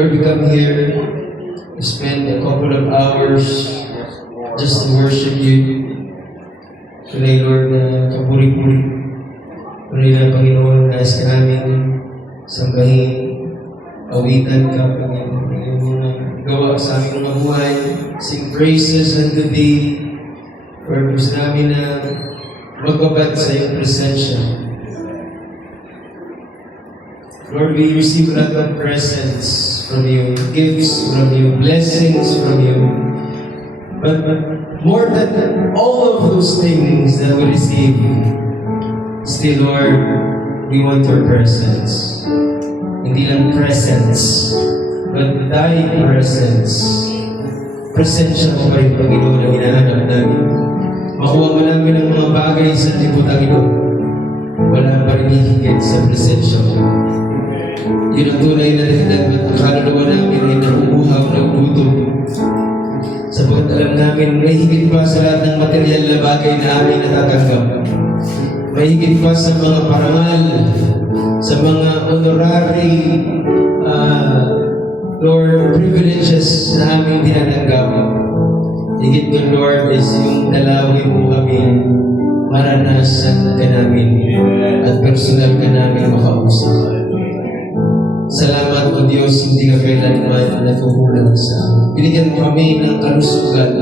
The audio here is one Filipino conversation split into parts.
Lord, we come here to spend a couple of hours just to worship you. Today, Lord, kapuri-puri. Tuloy na, Panginoon, nais ka namin sambahin, awitan ka, Panginoon, yung mga gawa sa aming mga buhay, sing praises unto Thee. Lord, gusto namin na magbabad sa iyong presensya. Lord, we receive a lot of presents from you, gifts from you, blessings from you. But more than all of those things that we receive, still, Lord, we want your presence. Hindi lang presence, but thy presence. Presensya mo ba rin, Panginoon, na hinahanap namin? Makuha mo namin ang mga bagay sa liputan ito. Wala pa rin hihigit sa presensya mo. Yun ang tunay na dahilan at ang kaluluwa namin ay nauuhaw ng gutom. Sapagkat alam namin, may higit pa sa lahat ng material na bagay na aming natatanggap. May higit pa sa mga parangal, sa mga honorary, Lord, privileges na aming tinatanggap. Higit doon, Lord, is yung dalawin mo kami, maranasan ka namin, at personal ka namin makausap. Salamat o Diyos, hindi ka kailanman natukulang sa amin. Binigyan mo kami ng kalusugan.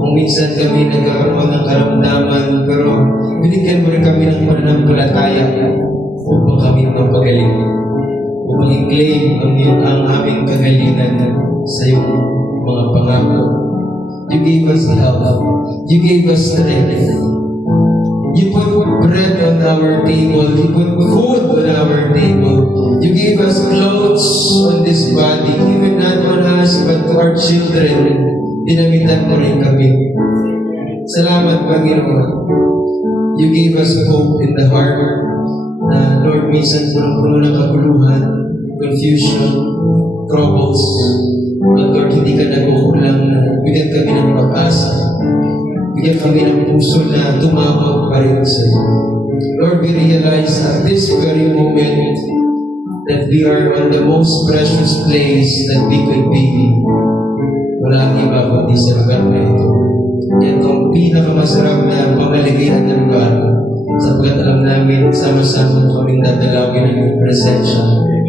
Kung minsan kami nagkakaroon ng karamdaman, pero binigyan mo rin kami ng pananampalataya upang kami magpagaling. Upang i-claim ang aming kagalingan sa iyong mga pangako. You gave us health. You gave us strength. You put bread on our table. You put food on our table. You gave us clothes on this body, even not on us, but to our children. Dinamitan mo rin kami. Salamat, Panginoon. You gave us hope in the heart na, Lord, minsan puno ng kaguluhan, confusion, troubles. But Lord, hindi ka nagkukulang na bigyan kami ng pag-asa. Bigyan kami ng puso na tumawag pa rin sa iyo. Lord, we realize at this very moment that we are on the most precious place that we could be. Walang iba kundi sa lugar na ito. Ito ang pinakamasarap na pamaligiran ng lugar. Sapagkat alam namin, sama-sama mo kaming dadalawin ng iyong presensya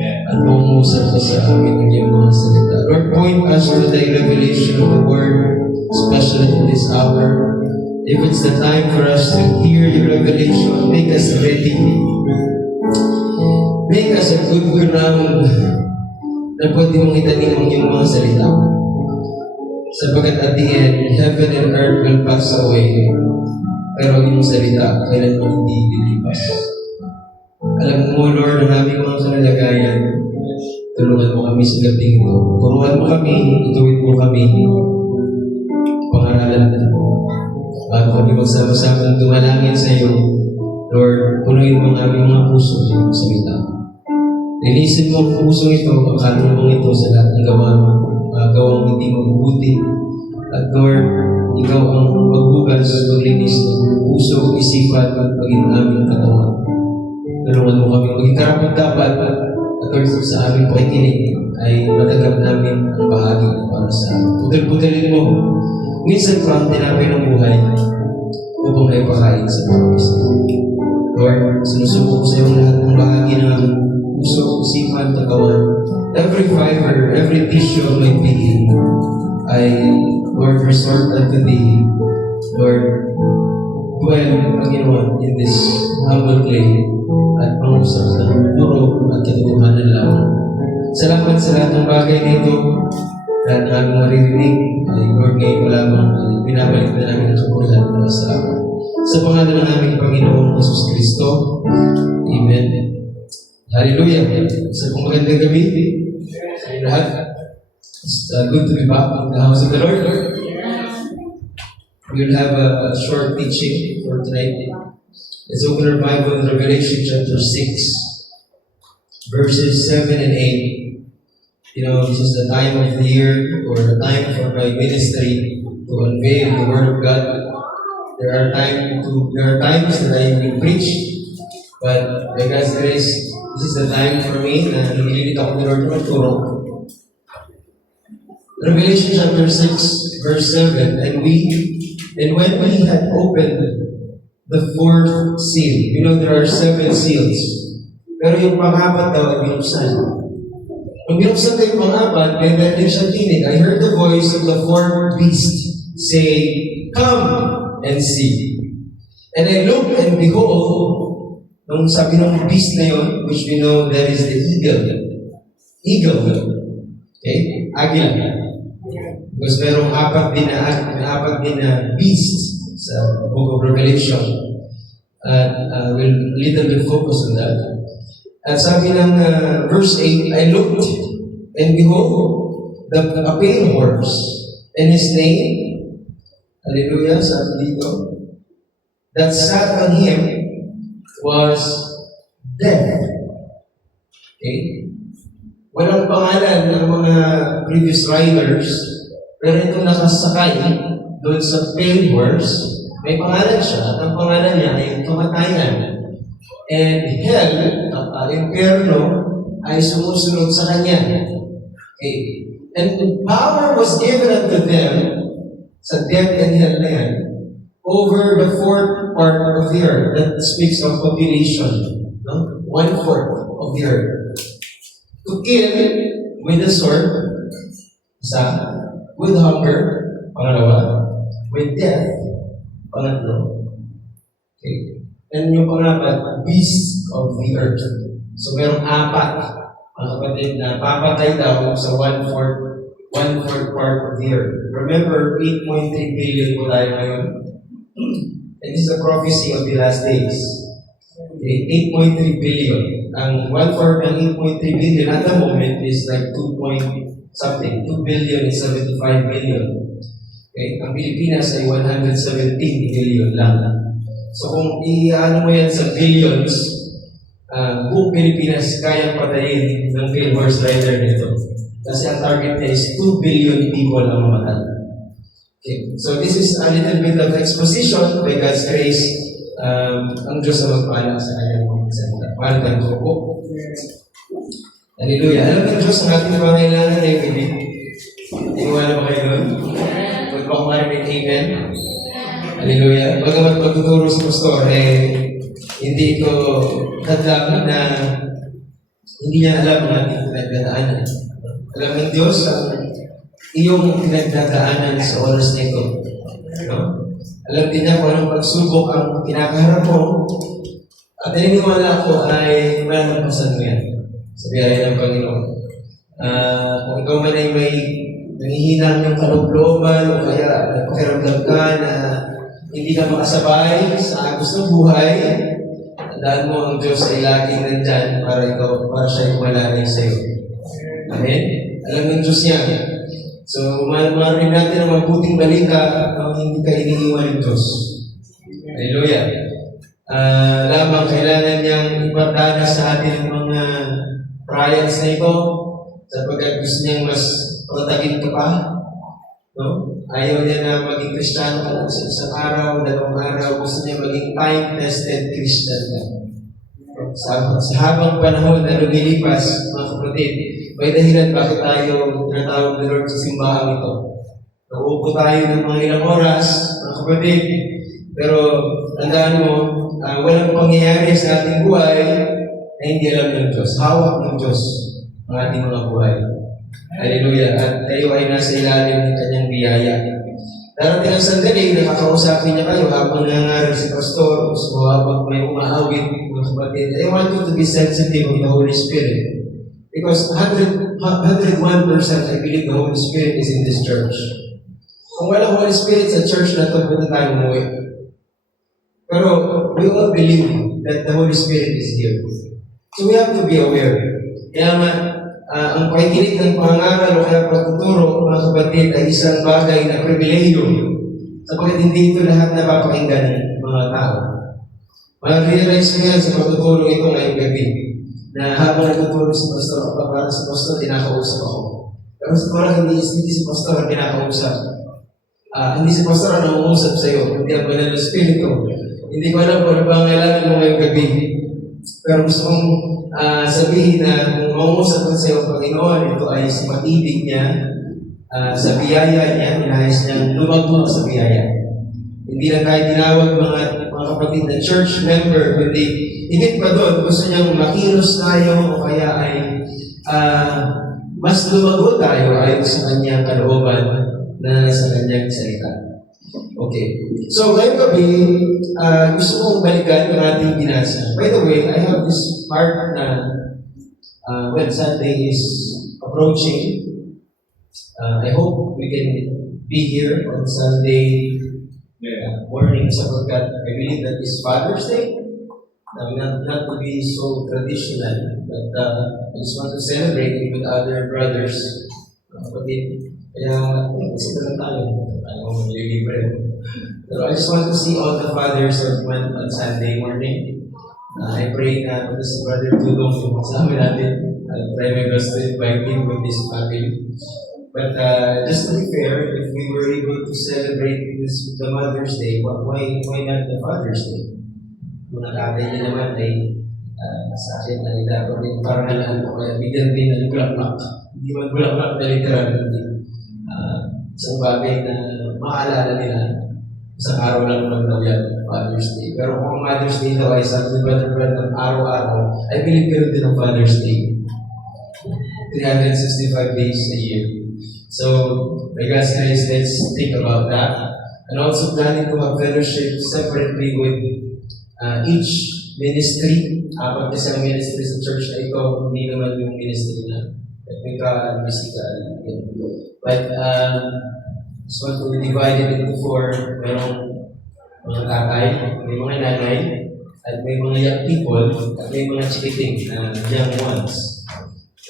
at mangungusap ka sa amin ng iyong mga salita. Lord, point us to the revelation of the Word, especially in this hour. If it's the time for us to hear your revelation, make us ready. Make us a good ground na pwede mong itanim ang iyong mga salita. Sapagkat at the end, heaven and earth will pass away. Pero ang iyong salita, kailan mo hindi lilipas. Alam mo, Lord, ang aming mga kalalagayan. Tulungan mo kami sa gabing ito. Turuan mo kami, ituwid mo kami. Pangaralan na. Bago kami magsama-sama dumalangin sa iyo, Lord, punuin mo ang aming mga puso sa iyong salita. Linisin mo ang puso ito, ang kaluluwang ito sa lahat ng gawang hindi mabubuti. At Lord, ikaw ang magbugas at maglinis ng puso, isipan, at maging aming katawan. Tulungan mo kami maging karapat-dapat at Lord, sa aming pakikinig ay matagap namin ang bahagi na para sa amin. Putal-putalin mo. Minsan pa ang tinapay ng buhay upang ay pakain sa mga Kristo. Lord, sinusuko ko sa iyo lahat ng bahagi ng aming puso, isipan, katawan. Every fiber, every tissue of my being, I, Lord, resort unto Thee. Lord, dwell, Panginoon, in this humble clay at pangusap ng puro at katotohanan lang. Salamat sa lahat ng bagay nito. Lahat ng aming maririnig ay, Lord, ngayon pa lamang binabalik na namin ang kapurihan ng salamat. Sa pangalan ng aming Panginoong Jesus Kristo. Amen. Hallelujah. Sa magandang gabi sa lahat. It's good to be back in the house of the Lord. We'll have a short teaching for tonight. Let's open our Bible in Revelation chapter 6, verses 7 and 8. You know, this is the time of the year or the time for my ministry to unveil the Word of God. There are times that I will preach, but by God's grace, this is the time for me na nililito ako ni Lord magturo. Revelation chapter 6, verse 7, and when we had opened the fourth seal, you know there are 7 seals, pero yung pang-apat daw ay binuksan. Nung binuksan ko yung pang-apat, may natin siyang tinig. I heard the voice of the fourth beast say, "Come and see." And I looked and behold, nung sabi ng beast na yun, which we know that is the eagle. Eagle. Okay? Agila. Because merong apat din na beast sa book of Revelation. We'll little bit focus on that. At sabi ng verse 8, I looked and behold, a pale horse, and his name, hallelujah, sabi dito, that sat on him was Death. Okay? Walang pangalan ng mga previous riders, pero itong nakasakay doon sa pale horse, may pangalan siya, at ang pangalan niya ay kamatayan. And hell, imperno, ay sumusunod sa kanya. Okay. And power was given unto them sa death and hell na yan, over the fourth part of the earth. That speaks of population. No? 1/4 of the earth. To kill with the sword, isa, with hunger, pangalawa, with death, pangatlo. Okay. And yung pangapat, beasts of the earth. So merong 4, mga kapatid, na papatay daw sa 1/4 part of the earth. Remember, 8.3 billion po tayo ngayon. And this is a prophecy of the last days. Okay, 8.3 billion. Ang 1/4 ng 8.3 billion at the moment is like 2 billion and 75 billion. Okay, ang Pilipinas ay 117 billion lang. So kung i-ano mo yan sa billions, buong Pilipinas kayang patayin ng pale horse rider nito. Kasi ang target niya is 2 billion people ang mamatay. Okay, so this is a little bit of exposition by God's grace. Ang Diyos na magpala sa kanyang mga salita. Paano ko po? Hallelujah. Alam ng Diyos ang ating pangailangan ngayong gabi. Iniwala ba kayo doon? Huwag pa kumarinig, amen? Hallelujah. Bagamat magtuturo si Pastor, hindi ito hadlang na hindi niya alam ang ating pinagdadaanan. Alam ng Diyos ang iyong pinagdadaanan sa oras na ito. No? Alam din niya kung anong pagsubok ang kinakaharap mo. At naniniwala ko ay malalampasan mo yan sa biyaya ng Panginoon. Kung ikaw man ay may nangihinang yung kaloob-looban o kaya nagpakiramdam ka na hindi ka makasabay sa agos ng buhay, tandaan mo ang Diyos ay laging nandyan para siya umalalay sa iyo. Amen? Alam ng Diyos niya. So, marinig natin ang mabuting balita na hindi ka iniiwan ng Diyos. Hallelujah. Lamang kailangan niyang ipadana sa atin ang mga trials na ito sapagkat gusto niyang mas patatagin ka pa. No? Ayaw niya na maging Kristiyano ka lang sa isang araw, 2 araw. Gusto niya maging time-tested Christian ka. Sa habang panahon na lumilipas, mga kapatid, may dahilan bakit tayo tinatawag ni Lord sa simbahan ito. Nauupo tayo ng mga ilang oras, mga kapatid, pero tandaan mo, walang pangyayari sa ating buhay na hindi alam ng Diyos. Hawak ng Diyos ang ating mga buhay. Hallelujah. At tayo ay nasa ilalim ng kanyang biyaya. Darating ang sandali, nakakausapin niya kayo habang nangangaral si Pastor, o habang may umaawit, mga kapatid. I want you to be sensitive of the Holy Spirit. Because 101% I believe the Holy Spirit is in this church. Kung walang Holy Spirit sa church na ito, pwede tayo umuwi. Pero we all believe that the Holy Spirit is here. So we have to be aware. Kaya ang pakikinig ng pangaral o kaya pagtuturo, mga kapatid, ay isang bagay na pribileyo. Sapagkat hindi ito lahat napapakinggan ng mga tao. Mag-realize mo yan sa pagtuturo ito ngayong gabi. Na habang nagtuturo si Pastor, para si Pastor, kinakausap ako. Pero sa parang hindi si Pastor ang kinakausap. Hindi si Pastor ang nangungusap sa iyo, hindi ang banal na Espiritu. Hindi ko alam kung ano ba ang kailangan mo ngayong gabi. Pero gusto kong sabihin na kung mangungusap ko sa iyo, Panginoon, ito ay si matibig niya sa biyaya niya, ninayos niyang lumago sa biyaya. Hindi lang tayo tinawag mga kapatid na church member, kundi higit pa doon, gusto niyang makilos tayo o kaya ay mas lumago tayo ayon sa kanyang kalooban na sa kanyang salita. Okay. So, ngayong gabi, gusto kong balikan yung ating binasa. By the way, I have this part na when Sunday is approaching, I hope we can be here on Sunday morning sapagkat I believe that is Father's Day. Not to be so traditional, but I just want to celebrate it with other brothers. Kaya, kasi lang tayo. Ayaw maglilibre. Pero I just want to see all the fathers on Sunday morning. I pray na ito si Brother Tudong yung kasama natin. I'll try my best to invite him with this family. But just to be fair, if we were able to celebrate this the Mother's Day, why not the Father's Day? Kung nakatay niya naman ay sa akin ay dapat din parang alam ko kaya bigyan din ng bulaklak. Hindi man bulaklak na literal, hindi. Isang bagay na maalala nila. Isang araw lang naman daw yan, Father's Day. Pero kung Mother's Day daw ay sabi ng araw-araw, I believe meron din ang Father's Day. 365 days a year. So, by God's grace, let's think about that. And also planning to have fellowship separately with each ministry. Apat kasi ang ministry sa church na ito, hindi naman yung ministry na technical, physical. But, just want to divide it into four. Merong mga tatay, may mga nanay, at may mga young people, at may mga chikiting na young ones.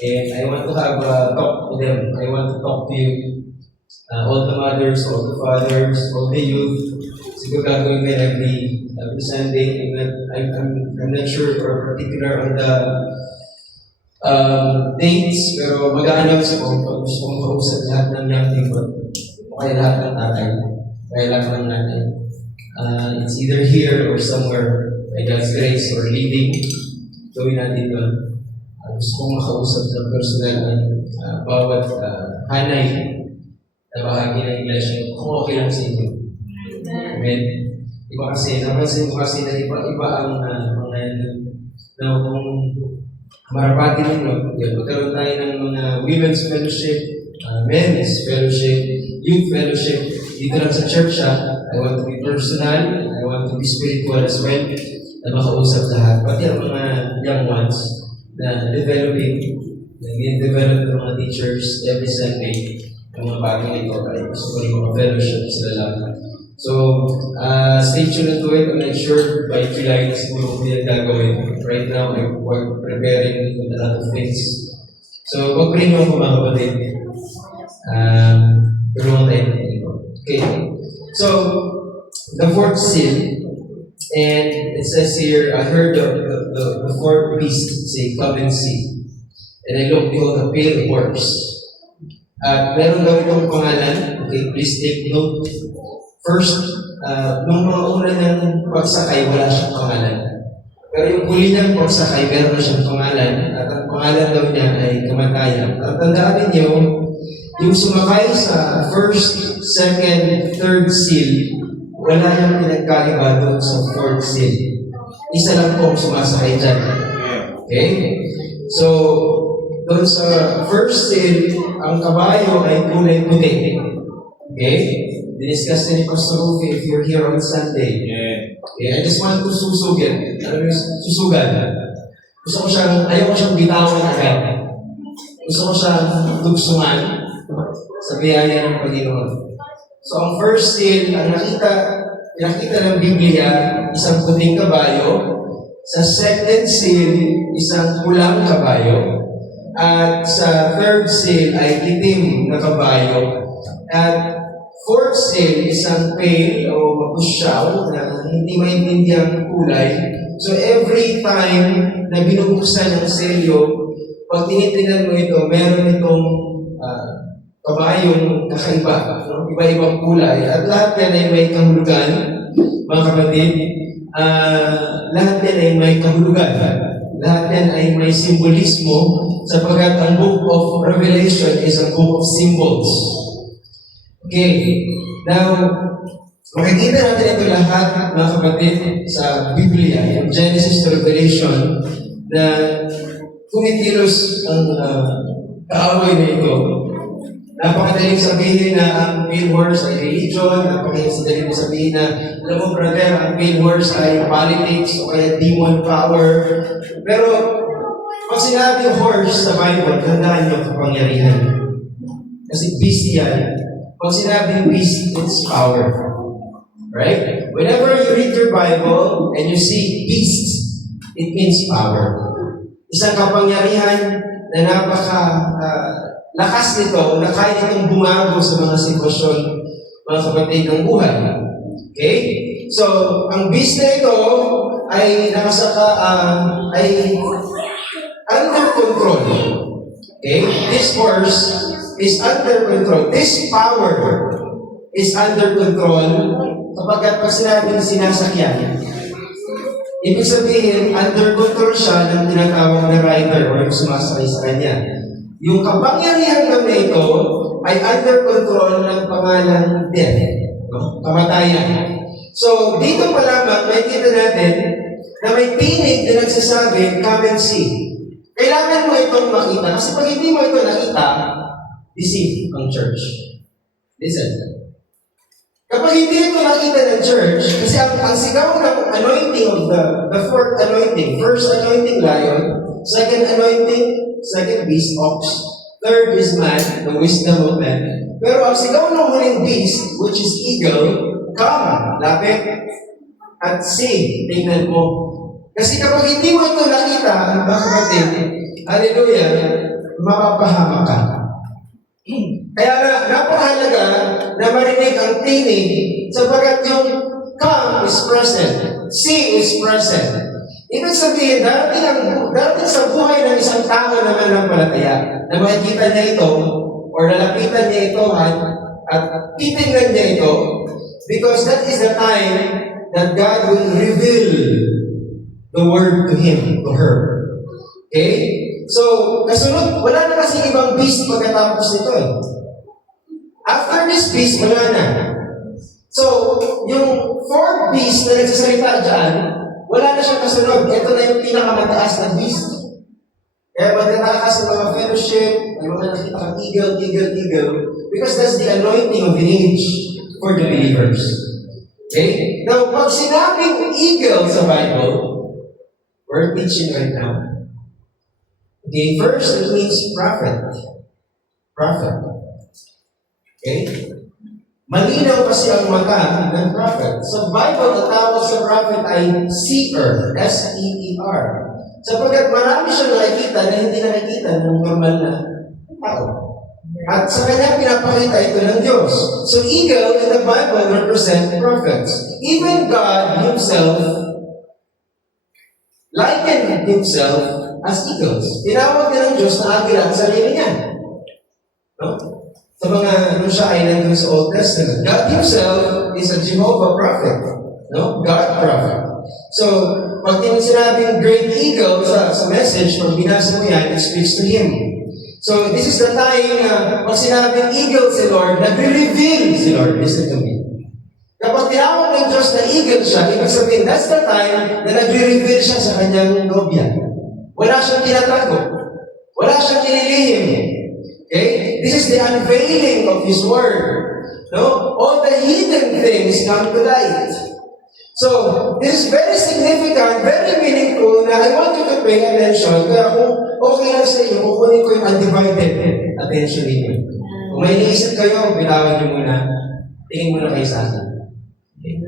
And I want to have a talk to them. I want to talk to you. All the mothers, all the fathers, all the youth. Siguro gagawin kayo every Sunday. I'm not sure or particular on the dates, pero mag-a-announce ako pag gusto kong kausap lahat ng young people. O kaya lahat ng tatay. Kaya lahat ng nanay. It's either here or somewhere by God's grace or leading. Gawin natin doon. Gusto kong makausap ng personal ng bawat hanay na bahagi ng iglesia kung okay lang sa inyo. Amen. Iba kasi, napansin ko kasi na iba-iba ang mga na kung marapati ninyo, magkaroon tayo ng mga women's fellowship, men's fellowship, youth fellowship. Dito lang sa church I want to be personal, I want to be spiritual as well, na makausap lahat. Pati ang mga young ones na developing, nag-develop ng mga teachers every Sunday, ng mga bagay na ito, ay gusto ko rin mga fellowship sila lang. So, stay tuned to it. I'm not sure by July siguro kung yan gagawin. Right now, I'm preparing with a lot of things. So, pag-bring mo ako mga kapatid. Tulungan tayo. Okay. So, the fourth seal, and it says here, I heard the fourth beast say, "Come and see." And I looked, behold, a pale horse. Meron daw itong pangalan. Okay, please take note. First, nung mga una niyang pagsakay, wala siyang pangalan. Pero yung huli niyang pagsakay, meron na siyang pangalan. At ang pangalan daw niya ay kamatayan. At tandaan ninyo, yung sumakay sa first, second, third seal, wala yung pinagkaiba doon sa fourth seal. Isa lang po ang sumasakay dyan. Okay? So, doon sa first seal, ang kabayo ay kulay puti. Okay? Diniscuss na ni Pastor Rufi if you're here on Sunday. Okay, I just want to susugin. Alam mo, susugan. Gusto ko siyang, ayaw ko siyang bitawan agad. Gusto ko siyang tugsungan sa biyaya ng Panginoon. So, ang first seal, ang nakita ng Biblia, isang puting kabayo. Sa second seal, isang pulang kabayo. At sa third seal ay itim na kabayo. At fourth seal, isang pale o mapusyaw na hindi maintindihan kulay. So every time na binubuksan ng selyo, pag tinitingnan mo ito, meron itong kabayong kakaiba, no? Iba-ibang kulay. At lahat yan ay may kahulugan, mga kapatid. Lahat yan ay may kahulugan. Lahat yan ay may simbolismo sapagkat ang Book of Revelation is a book of symbols. Okay, now, makikita natin ito lahat, mga kapatid, sa Biblia, yung Genesis to Revelation, na kumikilos ang kaaway na ito. Napakadaling sabihin na ang pale horse ay religion, napakadaling sabihin na, alam mo brother, ang pale horse ay politics o kaya demon power. Pero, pag sinabi yung horse sa Bible, tandaan niyo kapangyarihan. Kasi beast yan. Pag sinabi beast, it's power. Right? Whenever you read your Bible and you see beast, it means power. Isang kapangyarihan na lakas nito, na kaya itong bumago sa mga sitwasyon, mga kapatid ng buhay. Okay? So, ang beast na ito ay ay under control. Okay? This force is under control. This power is under control kapag pag sinabing sinasakyan. Ibig sabihin, under control siya ng tinatawag na rider o yung sumasakay sa kanya. Yung kapangyarihan na ito ay under control ng pangalang death. No? Kamatayan. So, dito pa lamang, makikita natin na may tinig na nagsasabi, come and see. Kailangan mo itong makita. Kasi pag hindi mo ito nakita, deceive ang church. Listen. Kapag hindi ito nakita ng church, kasi ang sigaw ng anointing of the fourth anointing, first anointing lion, second anointing, second beast, ox, third is man, the wisdom of man. Pero ang sigaw ng huling beast, which is eagle, come, lapit, at see, tingnan mo. Kasi kapag hindi mo ito nakita, ang kapatid, hallelujah, mapapahamak ka. Kaya napakahalaga na marinig ang tinig sapagkat yung come is present, see is present. Ibig sabihin, darating sa buhay ng isang tao na mananampalataya na makikita niya ito or lalapitan niya ito at titignan niya ito because that is the time that God will reveal the word to him, to her. Okay? So, kasunod, wala na kasi ibang beast pagkatapos nito eh. After this beast, wala na. So, yung fourth beast na nagsasalita dyan, wala na siyang kasunod. Ito na yung pinakamataas na beast. Kaya magtatakas ng mga fellowship, may mga nakita kang eagle, because that's the anointing of the age for the believers. Okay? Now, pag sinabing eagle sa Bible, we're teaching right now. Okay, first, it means prophet. Prophet. Okay? Malinaw kasi ang mata ng prophet. Sa Bible, ang tawag sa prophet ay seer. S-E-E-R. Sapagkat marami siyang nakikita na hindi nakikita ng normal na tao. At sa kanya pinapakita ito ng Diyos. So, eagle in the Bible represent prophets. Even God Himself likened Himself as eagles. Tinawag niya ng Diyos na agila ang sarili niya. No? Sa mga siya ay nandun sa Old Testament. God Himself is a Jehovah prophet. No? God prophet. So, pag sinabing great eagle sa message, pag binasa mo yan, it speaks to Him. So, this is the time na pag sinabing eagle si Lord, nagre-reveal si Lord. Listen to me. Kapag tinawag ng Diyos na eagle siya, ibig sabihin, that's the time na nagre-reveal siya sa kanyang nobya. Wala siyang tinatago. Wala siyang nililihim. Okay? This is the unveiling of His Word. No? All the hidden things come to light. So, this is very significant, very meaningful, na I want you to pay attention. Kaya kung okay lang sa inyo, kukunin ko yung undivided attention ninyo. Kung may iniisip kayo, bitawan niyo muna. Tingin muna kayo sa akin. Okay.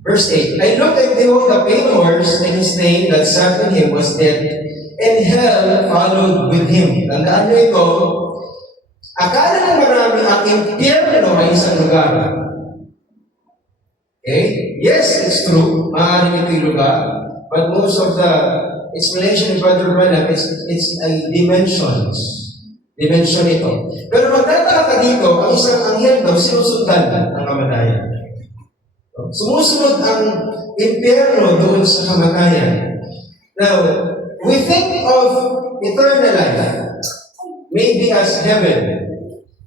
Verse 8, I looked and behold the pale horse, and his name that sat on him was dead, and hell followed with him. Tandaan nyo ito, akala ng marami ang impyerno ay isang lugar. Okay? Yes, it's true. Maaaring ito yung lugar. But most of the explanation of Brother Branham, it's a dimensions. Dimension ito. Pero magtataka ka dito, ang isang anghel daw, sinusundan ang kamatayan. Sumusunod ang impyerno doon sa kamatayan. Now, we think of eternal life, maybe as heaven.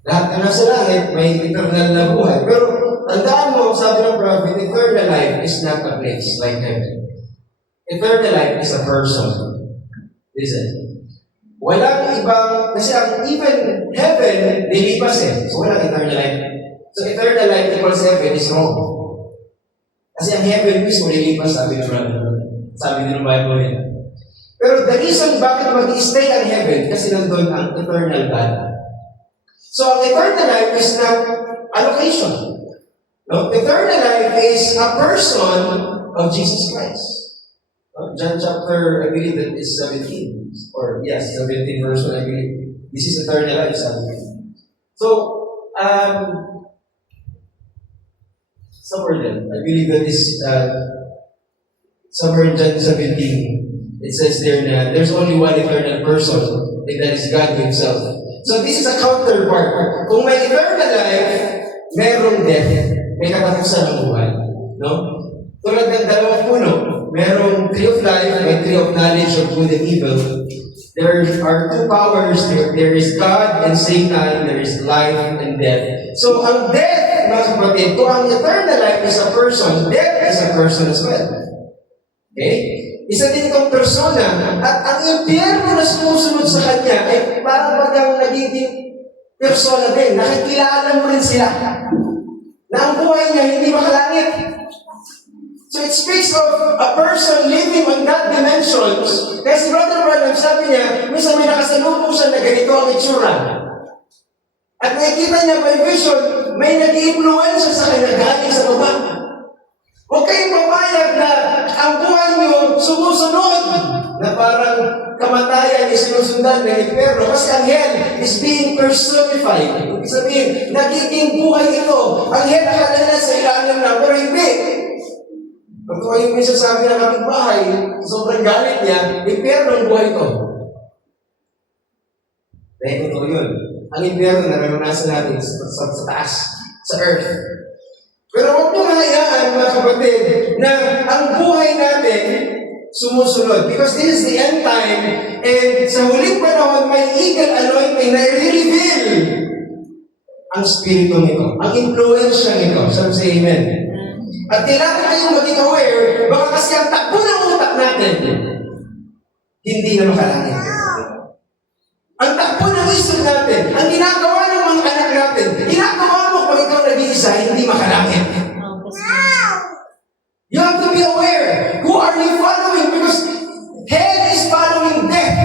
Lahat na nasa langit, may eternal na buhay. Pero tandaan mo, sabi ng prophet, eternal life is not a place like heaven. Eternal life is a person. Listen. Walang ibang, kasi ang even heaven, nilipas eh. So walang eternal life. So eternal life equals heaven is wrong. Kasi ang heaven mismo nilipas, sabi ng Bible yun. Pero the reason bakit mag-stay ang heaven, kasi nandun ang eternal God. So ang eternal life is not a location. No? Eternal life is a person of Jesus Christ. John chapter, I believe that is 17. Or yes, 17 verse 1, I believe. This is eternal life, sabi. So, somewhere then, I believe that is somewhere in John 17, it says there na there's only one eternal person, and that is God Himself. So this is a counterpart. Kung may eternal life, merong death, may katapusan ng buhay. No? Tulad ng dalawang puno, merong tree of life, may tree of knowledge of good and evil. There are two powers. There is God and Satan. There is life and death. So ang death, mga kapatid, kung ang eternal life is a person, death is a person as well. Okay? Isa din itong persona. At ang impyerno na sumusunod sa kanya, ay parang bagang nagiging persona din. Nakikilala mo rin sila. Na ang buhay niya hindi makalangit. So it speaks of a person living on that dimensions. Kaya si Brother Branham, sabi niya, minsan may nakasalubong siya na ganito ang itsura. At nakikita niya by vision, may nag-i-influensya sa kanya galing sa baba. Huwag kayong papayag na ang buhay niyo sumusunod na parang kamatayan is sinusundan ng impyerno. Kasi ang hell is being personified. Ibig sabihin, nagiging buhay ito. Ang hell akala nila sa ilalim na, pero hindi. Pag kayo minsan sabi ng kapitbahay, sobrang galit niya, impyerno ang buhay ko. Dahil ito yun. Ang impyerno naranasan natin sa taas, sa earth. Pero huwag nyo hayaan, mga kapatid, na ang buhay natin sumusunod. Because this is the end time, and sa huling panahon, may eagle anointing na i-reveal ang spirito nito, ang influensya nito. Sabi sa amen. At kailangan kayong maging aware, baka kasi ang takbo ng utak natin, hindi na makalangit. Ang takbo ng isip natin, ang ginagawa ng mga anak natin, ginagawa mo pag ikaw nag-iisa, hindi makalangit. You have to be aware. Who are you following? Because hell is following death.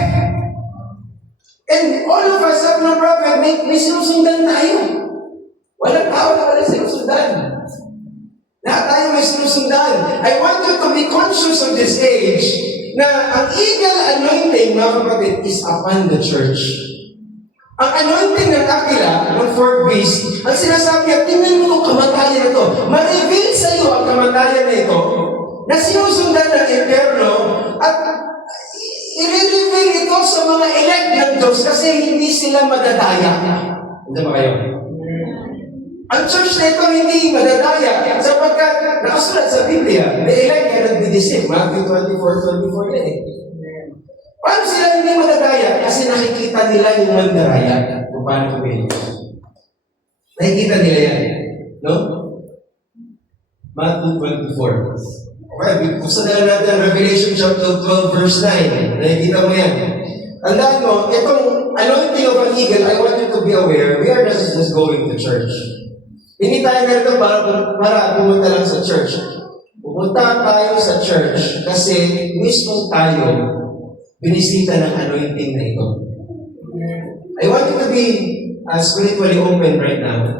And all of us, sabi ng prophet, may sinusundan tayo. Walang tao na wala sinusundan. Lahat tayo may sinusundan. I want you to be conscious of this age na ang eagle anointing, mga kapatid, is upon the church. Ang anointing ng Aquila, ng fourth beast, ang sinasabi niya, tingnan mo itong kamatayan na ito. Ma-reveal sa iyo ang kamatayan na ito na sinusundan ng impyerno at i-reveal ito sa mga elect ng Diyos kasi hindi sila madadaya. Hindi ba kayo? Ang church na ito hindi madadaya sapagkat nakasulat sa Biblia, the elect cannot be deceived. Matthew 24:24 yan eh. Paano sila hindi madadaya? Kasi nakikita nila yung mandaraya kung paano kumili. Nakikita nila yan. No? Matthew 24. Okay, buksan na natin Revelation chapter 12 verse 9. Nakikita mo yan. Tandaan mo, itong anointing of an eagle, I want you to be aware, we are not just going to church. Hindi tayo narito para pumunta lang sa church. Pumunta tayo sa church kasi mismo tayo binisita ng anointing na ito. I want you to be spiritually open right now.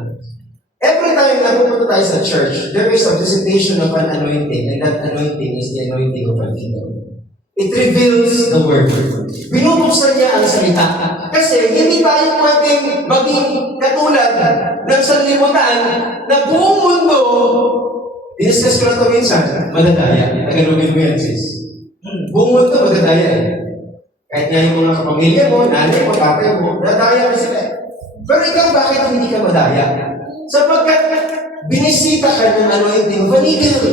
Every time na pupunta tayo sa church, there is a visitation of an anointing, and that anointing is the anointing of an eagle. It reveals the word. Binubuksan niya ang salita. Kasi hindi tayo pwedeng maging katulad ng sanlibutan na buong mundo, diniscuss ko na ito minsan, madadaya. Tagalogin mo yan, sis. Buong mundo, madadaya eh. Kahit nga yung mga kapamilya mo, nanay mo, tatay mo, nadaya na sila. Pero ikaw, bakit hindi ka madaya? Sapagkat binisita ka ng anointing of an eagle.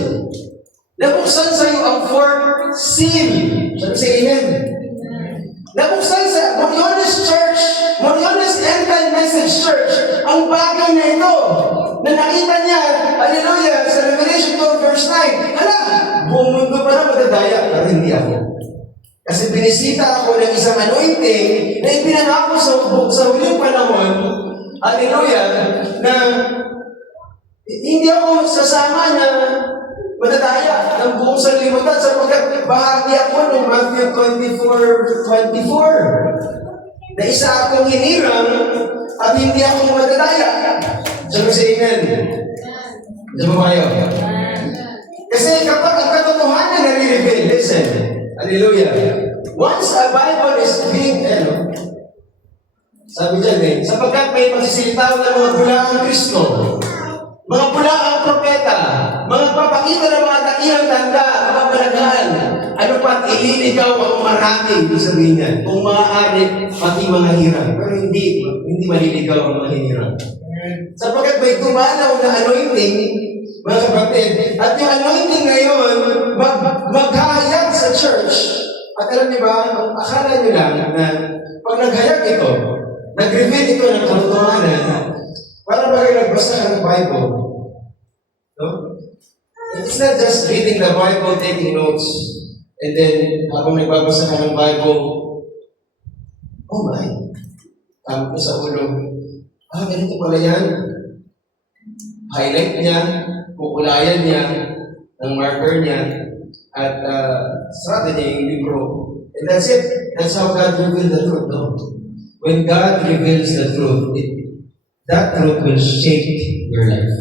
Nabuksan sa iyo ang fourth seal. Sabi sa amen. Nabuksan sa Moriones Church, Moriones End Time Message Church, ang bagay na ito, na nakita niya, hallelujah, sa Revelation 12 verse 9, hala, buong mundo pa na madadaya, pero hindi ako. Kasi binisita ako ng isang anointing na ipinangako sa huling panahon, hallelujah, na hindi ako sasama na madadaya ng buong sanlibutan sapagkat bahagi ako ng Matthew 24:24 na isa akong hinirang at hindi ako madadaya. Diyan sa amen. Diyan mo kayo. Kasi kapag ang katotohanan nare-reveal, listen, hallelujah. Once a Bible is being, sabi dyan sapagkat may magsisilitaw ng mga bulaang Kristo, mga bulaang propeta, mga papakita ng mga dakilang tanda, mga balaghan, ano pa't ililigaw ang marami, ibig sabihin niya, kung maaari, pati mga hirang. Pero hindi maliligaw ang mga hirang. Sapagkat may tumanaw na anointing, mga kapatid, at yung anointing ngayon, maghahayag sa church. At alam niyo ba, ang akala niyo lang na pag naghayag ito, nag-reveal ito ng katotohanan, para ba kayo nagbasa ka ng Bible? No? It's not just reading the Bible, taking notes, and then habang nagbabasa ka ng Bible, oh my, tama ko sa ulo, ganito pala yan. Highlight niya, kukulayan niya, ng marker niya, at sarado niya yung libro. And that's it. That's how God reveals the truth. No? When God reveals the truth, that truth will shape your life.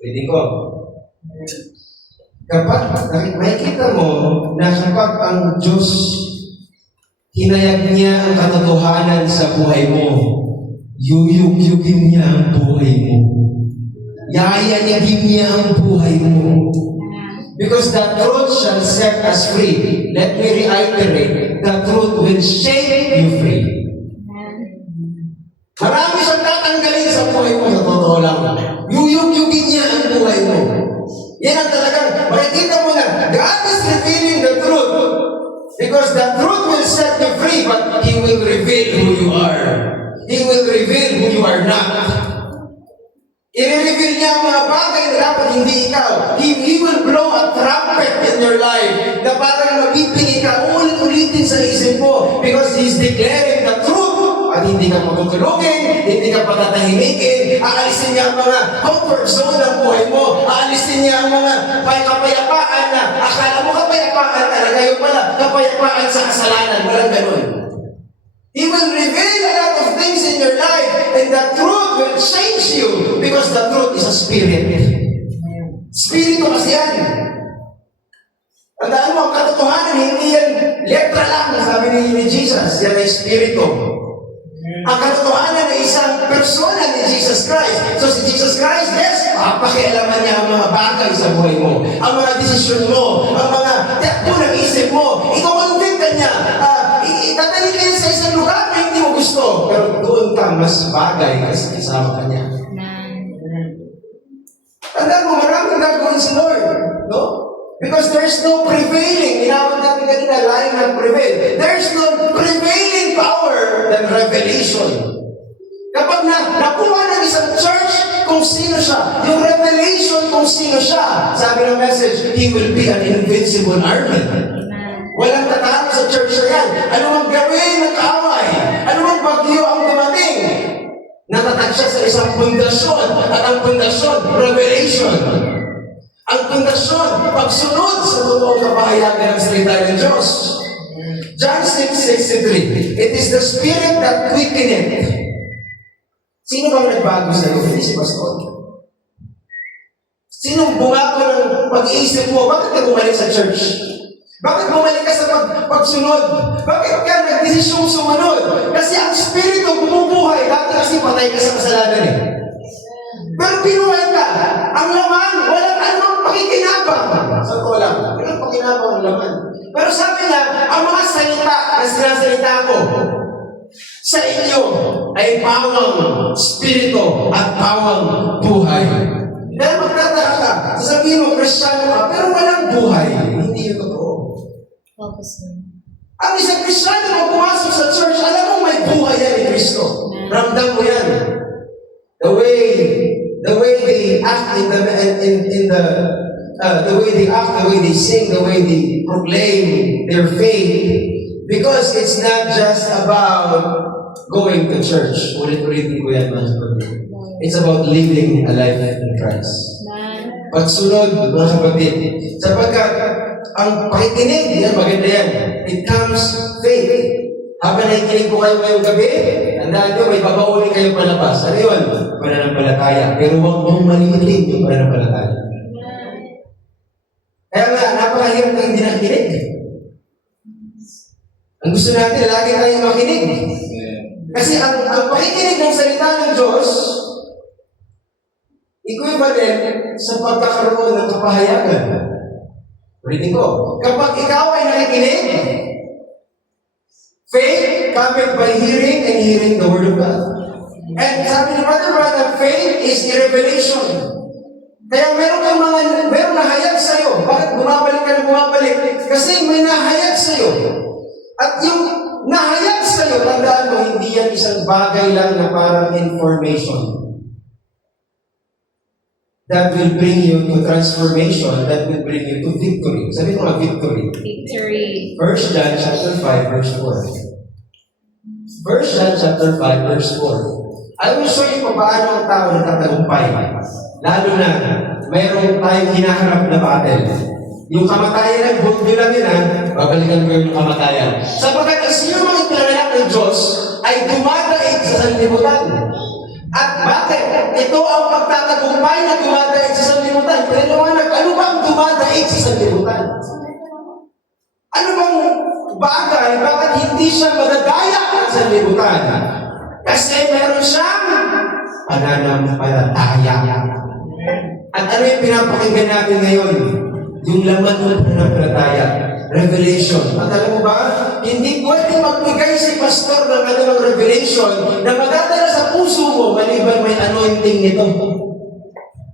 Reading ko. Kapag makikita mo na kapag ang Diyos hinayag niya ang katotohanan sa buhay mo, yuyug-yugin niya ang buhay mo. Yayanigin niya ang buhay mo. Because the truth shall set us free. Let me reiterate, the truth will shape you free. Marami siyang tatanggalin sa buhay mo, sa totoo lang. Yuyug-yugin niya ang buhay mo. Yan ang talagang, makikita mo na, God is revealing the truth. Because the truth will set you free, but He will reveal who you are. He will reveal who you are not. I-reveal niya ang mga bagay na dapat hindi ikaw. He will blow a trumpet in your life na parang mapipili ka, ulit-ulitin sa isip mo because He's declaring the truth. At hindi ka matutulungin, hindi ka patatahimikin, aalisin niya ang mga comfort zone ng buhay mo, aalisin niya ang mga kapayapaan na akala mo kapayapaan talaga, yung pala kapayapaan sa kasalanan, walang ganun. He will reveal a lot of things in your life and the truth will change you because the truth is a spirit. Spirito kasi yan. Tandaan mo, ang katotohanan, hindi yan letra lang, sabi ni Jesus, yan ay spirito. Ang katotohanan ay isang persona ni Jesus Christ. So si Jesus Christ, yes, pakialaman niya ang mga bagay sa buhay mo, ang mga desisyon mo, ang mga takbo ng isip mo. Iko-convict ka niya. Itatali ka sa isang lugar na hindi mo gusto. Pero doon ka mas bagay kasi kasama ka niya. Tandaan mo, maraming gagawin sa Lord. No? Because there's no prevailing. Inawag natin kanina, lying not prevail. There's no prevailing power than revelation. Kapag nakuha ng isang church kung sino siya, yung revelation kung sino siya, sabi ng message, He will be an invincible army. Walang tatalo sa church na yan. Ano mang gawin ng kaaway? Ano mang bagyo ang dumating? Natatag siya sa isang pundasyon. At ang pundasyon, revelation. Ang pundasyon, pagsunod sa totoong kapahayagan ng salita ng Diyos. John 6:63, it is the Spirit that quickeneth. Sino bang nagbago sa iyo? Hindi si Pastor. Sinong bumago ng pag-iisip mo? Bakit ka bumalik sa church? Bakit bumalik ka sa pagsunod? Bakit ka nagdesisyong sumunod? Kasi ang Espiritu bumubuhay. Dati kasi patay ka sa kasalanan eh. Pero pinuhay ka. Ang laman, walang anong pakikinabang. Sa totoo lang, walang pakinabang ang laman. Pero sabi niya, ang mga salita na sinasalita ko sa inyo ay pawang Espiritu at pawang buhay. Dahil magtataka ka, sasabihin mo, Kristiyano ka, pero walang buhay. Hindi yun totoo. Ang isang Kristiyano na pumasok sa church, alam mo may buhay yan ni Kristo. Ramdam mo yan. the way they act the way they act, the way they sing, the way they proclaim their faith, because it's not just about going to church. Ulit-ulitin ko yan, mga kapatid. It's about living a life in Christ. Pagsunod, mga kapatid. Sapagkat ang pakikinig, yan, maganda yan. It comes faith. Habang nakikinig po kayo ngayong gabi, tandaan nyo, may babaunin kayo palabas. Ano yun? Pananampalataya. Pero huwag mong malimutin yung pananampalataya. Kaya nga, napakahirap ng hindi nakikinig. Ang gusto natin, lagi tayong makinig. Kasi ang pakikinig ng salita ng Diyos, equivalent sa pagkakaroon ng kapahayagan. Ulitin ko, kapag ikaw ay nakikinig, faith cometh by hearing and hearing the Word of God. And sabi ni Brother Branham, faith is a revelation. Kaya meron nahayag sa'yo. Bakit bumabalik ka na bumabalik? Kasi may nahayag sa'yo. At yung nahayag sa'yo, tandaan mo, hindi yan isang bagay lang na parang information. That will bring you to transformation, that will bring you to victory. Sabi mo nga, victory. Victory. 1 John chapter 5, verse 4. 1 John chapter 5, verse 4. I will show you kung paano ang tao nagtatagumpay. Lalo na, mayroon tayong hinaharap na battle. Yung kamatayan, nag-book nyo lang yun, ha? Babalikan ko yung kamatayan. Sapagkat ang sino mga ipinanganak ng Diyos ay dumadaig sa sanlibutan. At bakit? Ito ang pagtatagumpay na dumadaig sa sanlibutan. Pero ano ba ang dumadaig sa sanlibutan? Ano bang bagay? Bakit hindi siya madadaya ng sanlibutan? Kasi meron siyang pananampalataya. At ano yung pinapakinggan natin ngayon? Yung laman ng pananampalataya. Revelation. At alam mo ba? Hindi pwede magbigay si pastor ng anumang revelation na madadala sa puso mo maliban may anointing nito.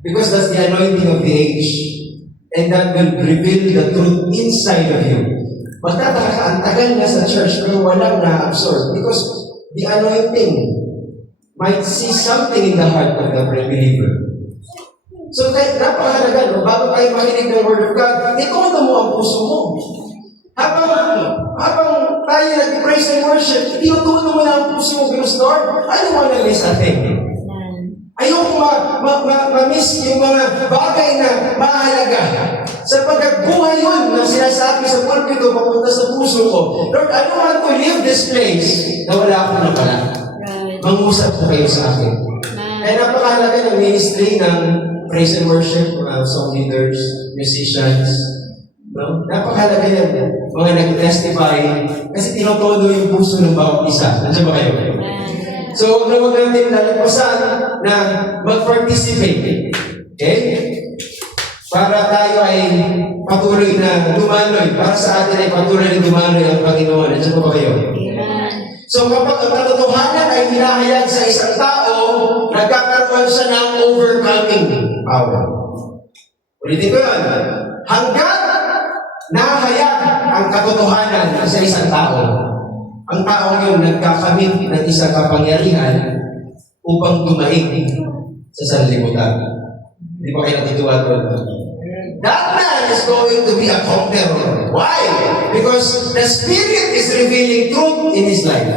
Because that's the anointing of the age. And that will reveal the truth inside of you. Magtataka ka, ang tagal na sa church pero walang na-absorb. Because the anointing might see something in the heart of the believer. So, napakahalaga, no? Bago tayo makinig ng Word of God, itono mo ang puso mo. Habang tayo nag-praise and worship, tinutuno mo na ang puso mo, because Lord, I don't want to miss a thing. Ayoko ma-miss yung mga bagay na mahalaga. Sapagkat buhay yun na sinasabi sa pulpito papunta sa puso ko. Lord, I don't want to leave this place na wala akong napala. Mangusap po kayo sa akin. Kaya napakahalaga ng ministry ng praise and worship, song leaders, musicians. No? Napakahalaga yan. Mga nag-testify kasi tinotodo yung puso ng bawat isa. Nandiyan ba kayo? So, huwag natin lalagpasan na mag-participate. Okay? Para tayo ay patuloy na dumaloy. Para sa atin ay patuloy na dumaloy ang Panginoon. Nandiyan ba kayo? So kapag ang katotohanan ay hinahayag sa isang tao, nagkakaroon siya ng overcoming power. Ulitin ko yun. Hanggat nahayag ang katotohanan sa isang tao, ang taong yun nagkakamit ng isang kapangyarihan upang dumaig sa sanlibutan. Hindi ba kayo natutuwa doon? That man is going to be a conqueror. Why? Because the Spirit is revealing truth in his life.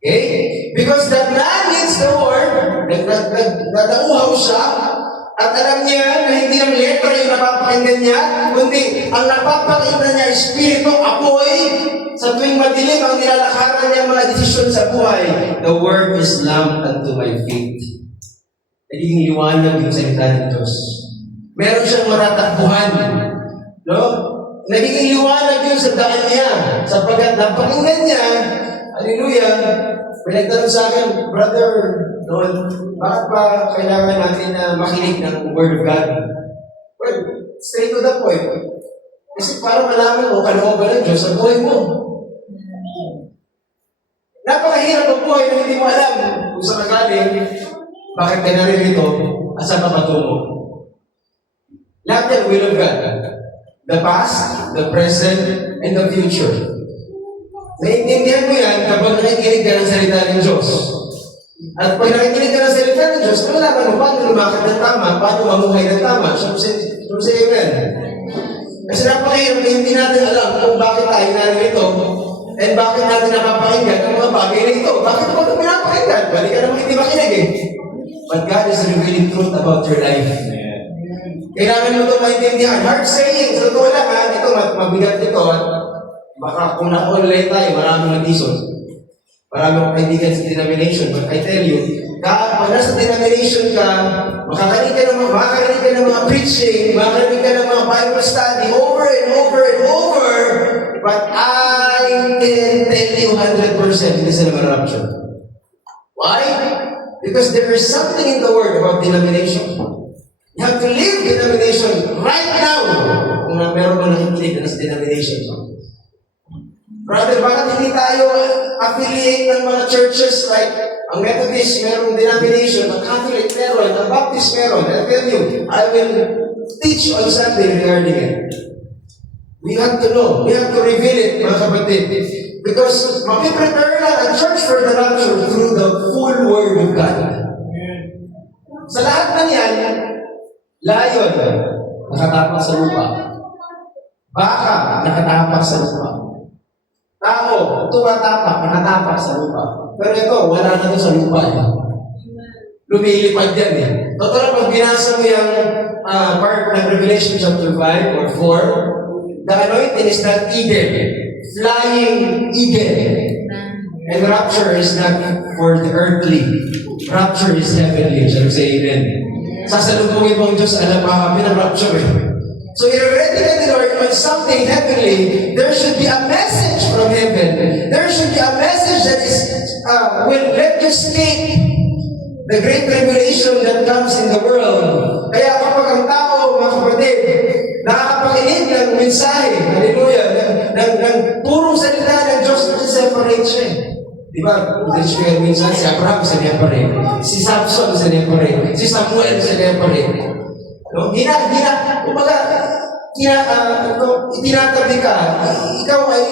Okay? Because that man needs the Word, nagdauhaw siya, at alam niya na hindi ang letra yung napapakinggan niya, kundi ang napapakinggan niya ay Espiritu, apoy, sa tuwing madilim ang nilalakaran niya mga desisyon sa buhay. The Word is lamp unto my feet. Nagiging liwanag yung salita ng Diyos. Meron siyang matatakbuhan. No? Nagiging liwanag yun sa daan niya. Sapagkat napakinggan niya, hallelujah, may nagtanong sa akin, Brother Noel, bakit pa kailangan natin na makinig ng Word of God? Well, straight to the point. Kasi para malaman mo kalooban ng Diyos sa buhay mo. Napakahirap ang buhay na hindi mo alam kung saan ka galing, bakit ka naririto, at saan ka patungo. Lahat yan, will of God. The past, the present, and the future. Naiintindihan mo yan kapag nakikinig ka ng salita ng Diyos. At pag nakikinig ka ng salita salita ng Diyos, malalaman mo paano lumakad ng tama, paano mamuhay ng tama. Siyempre sa amen. Kasi napakahirap na hindi natin alam kung bakit tayo narito and bakit natin napapakinggan ang mga bagay na ito. Bakit mo ito pinapakinggan? Bali ka naman hindi makinig eh. But God is revealing truth about your life. Kailangan mo ito maintindihan. Hard saying. Sa totoo lang ha, ito mabigat ito. At baka kung naka-online tayo, maraming nag-isot. Maraming akong kaibigan sa denomination. But I tell you, pag nasa denomination ka, makakarinig ka ng mga preaching, makakarinig ka ng mga Bible study over and over and over. But I can tell you 100% hindi sila ma-rapture. Why? Because there is something in the Word about denomination. You have to live denomination right now. Kung meron mo nakikinig na sa denomination. Brother, bakit hindi tayo affiliate ng mga churches like ang Methodist, merong denomination, ang Catholic meron, ang Baptist meron. I tell you, I will teach on Sunday regarding it. We have to know. We have to reveal it, mga kapatid. Because mapiprepare lang ang church for the rapture through the full Word of God. Sa lahat ng yan, layon, nakatapak sa lupa. Baka, nakatapak sa lupa. Tao, tumatapak, nakatapak sa lupa. Pero ito, wala na ito sa lupa. Lumilipad yan eh. Totoo pag binasa mo yung part ng Revelation chapter 5 or 4, the anointing is that eagle, flying eagle. And rapture is not for the earthly. Rapture is heavenly. Shall we say amen? Sasalubungin mo ang Diyos, alam pa kami ng rapture eh. So you're ready to Lord on something heavenly. There should be a message from heaven. There should be a message that is will let you escape the great tribulation that comes in the world. Kaya kapag ang tao, mga kapatid, nakakapakinig ng mensahe, hallelujah, ng purong salita ng Diyos, separate siya eh. Diba? Dito siya minsan, si Abraham separate, si Samson separate, si Samuel separate. No? Kumbaga, itinatabi ka, ikaw ay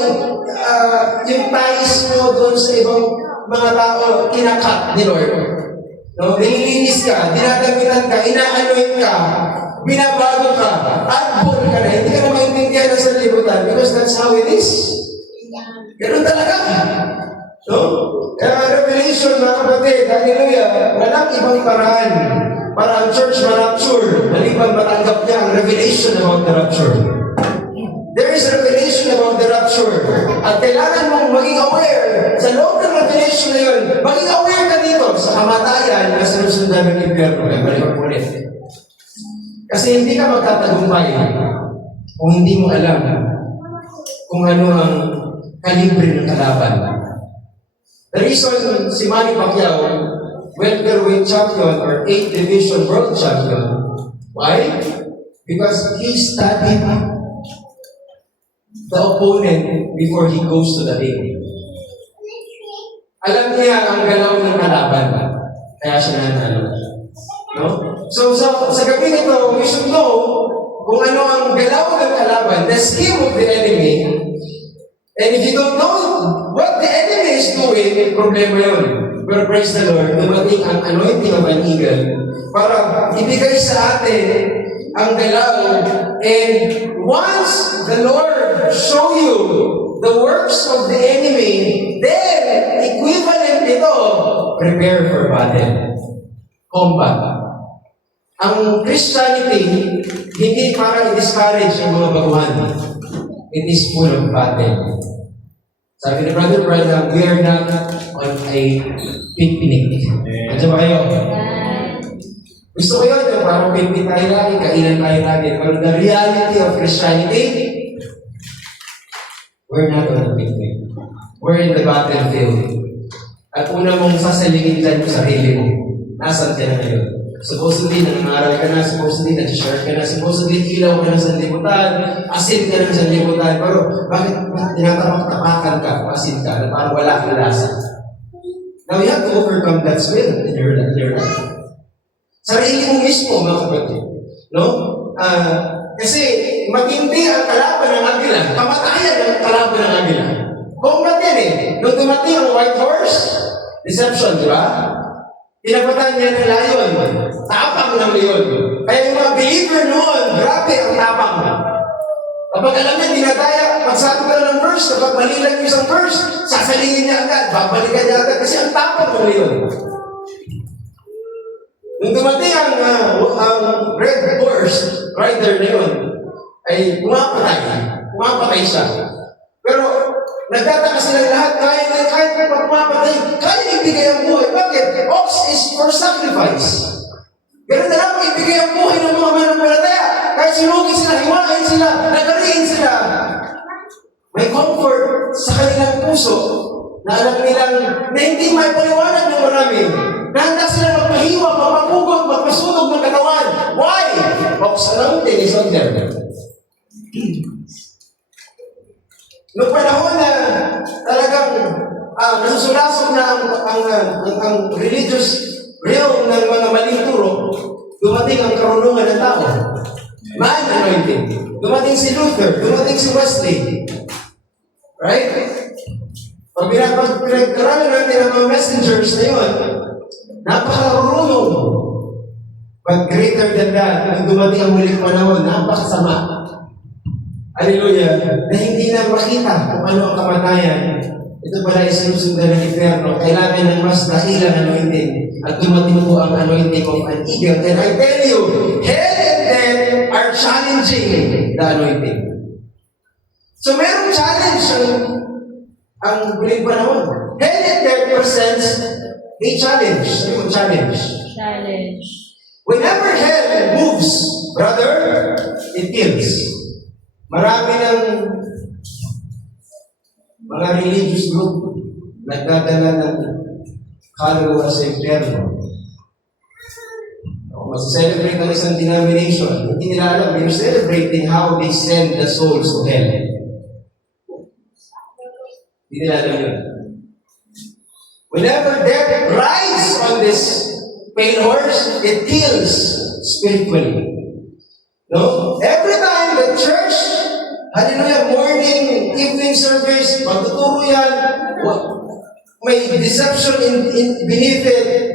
yung ties mo doon sa ibang mga tao, kinakat ni Lord. No? Nililinis ka, dinadamitan ka, ina-anoint ka, binabago ka, adbon ka na, hindi ka na maintindihan ng sanlibutan because that's how it is. Ganun talaga. No? Kaya Revelation, mga kapatid, hallelujah, walang ibang paraan para ang church ma-rapture, maliban matanggap niya ang revelation about the rapture. There is revelation about the rapture. At kailangan mong maging aware sa loob ng revelation na yun. Maging aware ka dito sa kamatayan na sinusundan ng impyerno. Balik ko ulit. Kasi hindi ka magtatagumpay kung hindi mo alam kung ano ang kalibre ng kalaban. The reason si Manny Pacquiao welterweight champion or 8th division world champion. Why? Because he studied the opponent before he goes to the ring. Alam niya ang galaw ng kalaban. Kaya siya nanalo. No? So sa gabi nito, we should know kung ano ang galaw ng kalaban, the scheme of the enemy. And if you don't know what the enemy is doing, problema yun. Pero praise the Lord, dumating ang anointing of an eagle para ibigay sa atin ang galaw. And once the Lord show you the works of the enemy, then equivalent ito, prepare for battle. Combat. Ang Christianity, hindi para i-discourage ang mga baguhan. It is full of battle. Sabi ni Brother Branham, we are not on a picnic. Nandiyan ba kayo? Gusto ko yun, yung parang picnic tayo lagi, kainan tayo lagi. Pero the reality of Christianity, we're not on a picnic. We're in the battlefield. At una mong sasalingin dyan yung sarili mo. Nasaan ka na ngayon? Supposedly, nangangaral ka na, supposedly, nag-share ka na, supposedly, ilaw ka na sa libutan, asin ka na sa libutan, pero bakit tinatapak-tapakan ka, asin ka, na parang wala kang lasa? Now, you have to overcome that spirit in your life. Sarili mo mismo, mga kapatid. No? Kasi, matindi ang kalaban ng agila, kamatayan ang kalaban ng agila. Combat yan eh. Nung dumating ang white horse, deception, di ba? Tinapatan niya ng layon. Tapang ng layon. Kaya yung mga believer noon, grabe ang tapang. Kapag alam niya, dinadaya, magsabi ka ng verse, kapag mali lang yung isang verse, sasalingin niya agad, babalikan niya agad, kasi ang tapang ng layon. Nung dumating ang Red Horse rider na yun, ay pumapatay siya. Pero nagtataka silang lahat, kahit pa pumapatay, kaya ibigay ang buhay. Bakit? Ox is for sacrifice. Ganun na lang ibigay ang buhay ng mga manampalataya. Kahit sinugin sila, hiwain sila, nagariin sila. May comfort sa kanilang puso na alam nilang na hindi may paliwanag ng marami. Na handa sila magpahiwa, magpapugot, magpasunog ng katawan. Why? Ox anointing is on them. Noong panahon na talagang nasusulasok na ang religious realm ng mga maling turo, dumating ang karunungan ng tao. Man anointing. Dumating si Luther, dumating si Wesley. Right? Pag pinagkaralan natin ang mga messengers na yun, napakarunong. But greater than that, nung dumating ang muling panahon, napakasama. Hallelujah. Na hindi na makita kung ano ang kamatayan. Ito pala ay sinusundan ng inferno. Kailangan ng mas dahilang anointing. At dumating po ang anointing of an eagle. And I tell you, hell and death are challenging the anointing. So merong challenge ang muling panahon. Hell and death presents a challenge. Ano yung challenge? Challenge. Whenever hell moves, brother, it kills. Marami ng mga religious group nagdadala ng kaluluwa sa impyerno. Mas-celebrate ng isang denomination. Hindi nila alam, they're celebrating how they send the souls to hell. Hindi nila alam yun. Whenever death rides on this pale horse, it kills spiritually. No? Every time the church, hallelujah, morning, evening service, magtuturo yan, may deception in beneath it.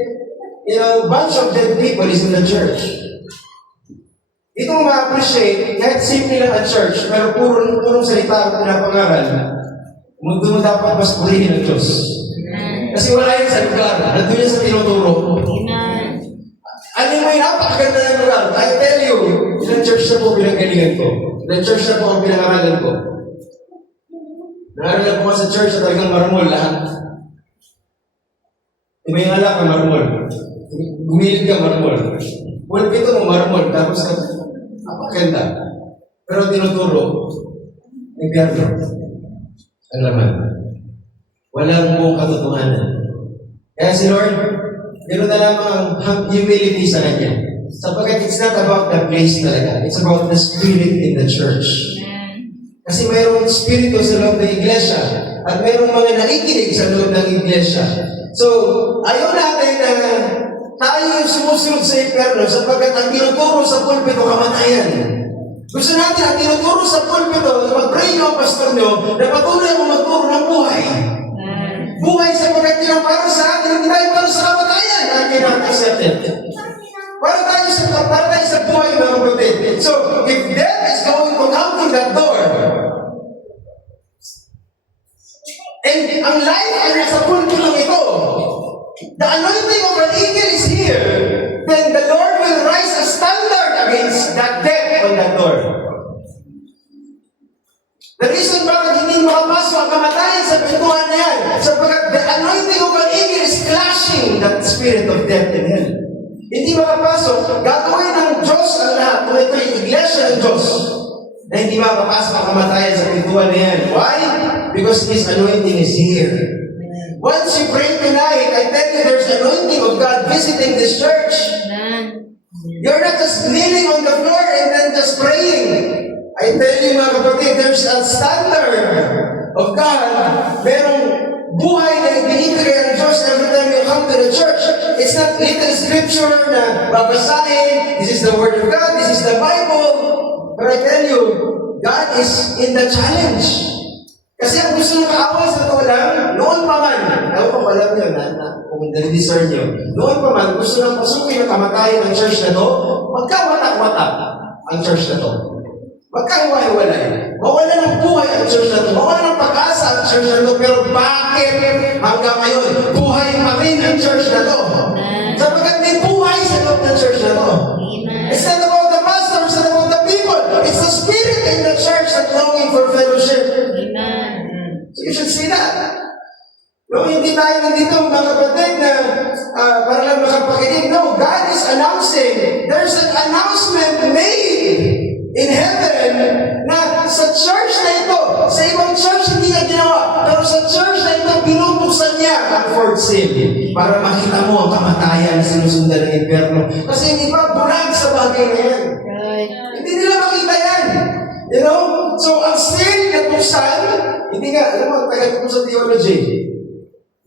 You know, bunch of dead people is in the church. Ito mo ma-appreciate, kahit simple lang ang church, pero purong salita ang pinapangaral, mundo mo dapat mas purihin ng Diyos. Kasi wala yun sa lugar, nandun yan sa tinuturo. Ano mo yung napakaganda ng lugar? I tell you, ilang church na po pinagalingan ko. Ilang church na po ang pinangaralan ko. Nangaral ko sa church na talagang marmol lahat. May alak ang marmol. Gumilid ka marmol. Pulpito mo marmol, tapos napakaganda. Pero tinuturo, impyerno. Ang laman. Walang buong katotohanan. Kaya si Lord, meron na lamang ang humility sa Kanya. Sapagkat it's not about the place talaga. It's about the spirit in the church. Kasi mayroong spirito sa loob ng iglesia at mayroong mga nakikinig sa loob ng iglesia. So, ayaw natin na tayo yung sumusunod sa impyerno sapagkat ang tinuturo sa pulpito kamatayan. Gusto natin ang tinuturo sa pulpito, mag-pray nyo ang pastor nyo, na patuloy mo magturo ng buhay. Buhay sapagkat yun ang para sa atin, hindi tayo para sa kamatayan. Akin ang accepted. Para tayo sa buhay, mga kapatid. So, if death is going to come to that door, and ang life ay nasa pulpito lang ito, the anointing of an eagle is here, then the Lord will rise a standard against that death on that door. The reason bakit hindi makapasok ang kamatayan sa pintuan na yan, sapagkat the anointing of an eagle is clashing that spirit of death in hell. Hindi makapasok, gagawin ng Diyos ang lahat, kung ito yung iglesia ng Diyos, na hindi makapasok ang kamatayan sa pintuan na yan. Why? Because His anointing is here. Once you pray tonight, I tell you there's anointing of God visiting this church. You're not just kneeling on the floor and then just praying. I tell you mga kapatid, there's a standard of God. Merong buhay na ibinibigay ang Diyos every time you come to the church. It's not little scripture na babasahin. This is the Word of God. This is the Bible. But I tell you, God is in the challenge. Kasi ang gusto ng kaaway sa totoo lang, noon pa man, alam ko alam nyo kung na-discern nyo, noon pa man, gusto ng pasukin ng kamatayan ng church na to, magkawatak-watak ang church na to. Magkahiwa-hiwalay. Mawala ng buhay ang church na to. Mawala ng pag-asa ang church na to. Pero bakit hanggang ngayon, buhay pa rin ang church na to? Sapagkat may buhay sa loob ng church na to. It's not about the pastor, it's not about the people. It's the spirit in the church that's longing for fellowship. So you should see that. No, hindi tayo nandito mga kapatid na para lang makapakinig. No, God is announcing. There's an announcement made in heaven na sa church na ito, sa ibang church hindi niya ginawa, pero sa church na ito, binubuksan niya ang fourth seal para makita mo ang kamatayan na sinusundan ng impyerno. Kasi hindi pa bulag sa bagay na yan. Hindi nila makita yan. You know? So, ang seal na buksan, hindi nga, alam mo, tagal ko sa theology.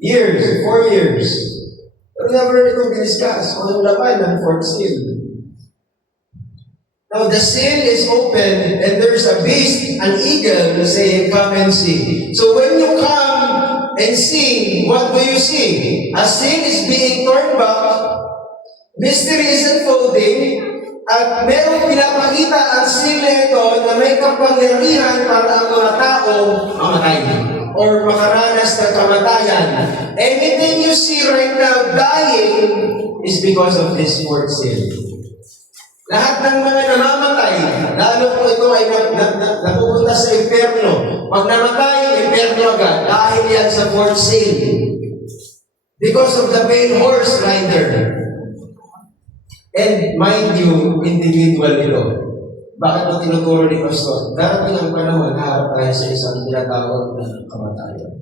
Years, 4 years. Pero never itong diniscuss kung ano naman ng fourth seal. Now the seal is open and there's a beast, an eagle, saying, "Come and see." So when you come and see, what do you see? A seal is being torn back, mystery is unfolding, at merong pinapakita ang seal na ito na may kapangyarihan para ang mga tao mamatay or makaranas ng kamatayan. Anything you see right now dying is because of this fourth seal. Lahat ng mga namamatay, lalo kung ito ay napupunta sa impyerno. Pag namatay, impyerno agad. Dahil yan sa fourth seal. Because of the pale horse rider. And mind you, individual ito. Bakit mo tinuturo ni Pastor? Darating ang panahon, harap tayo sa isang tinatawag na kamatayan.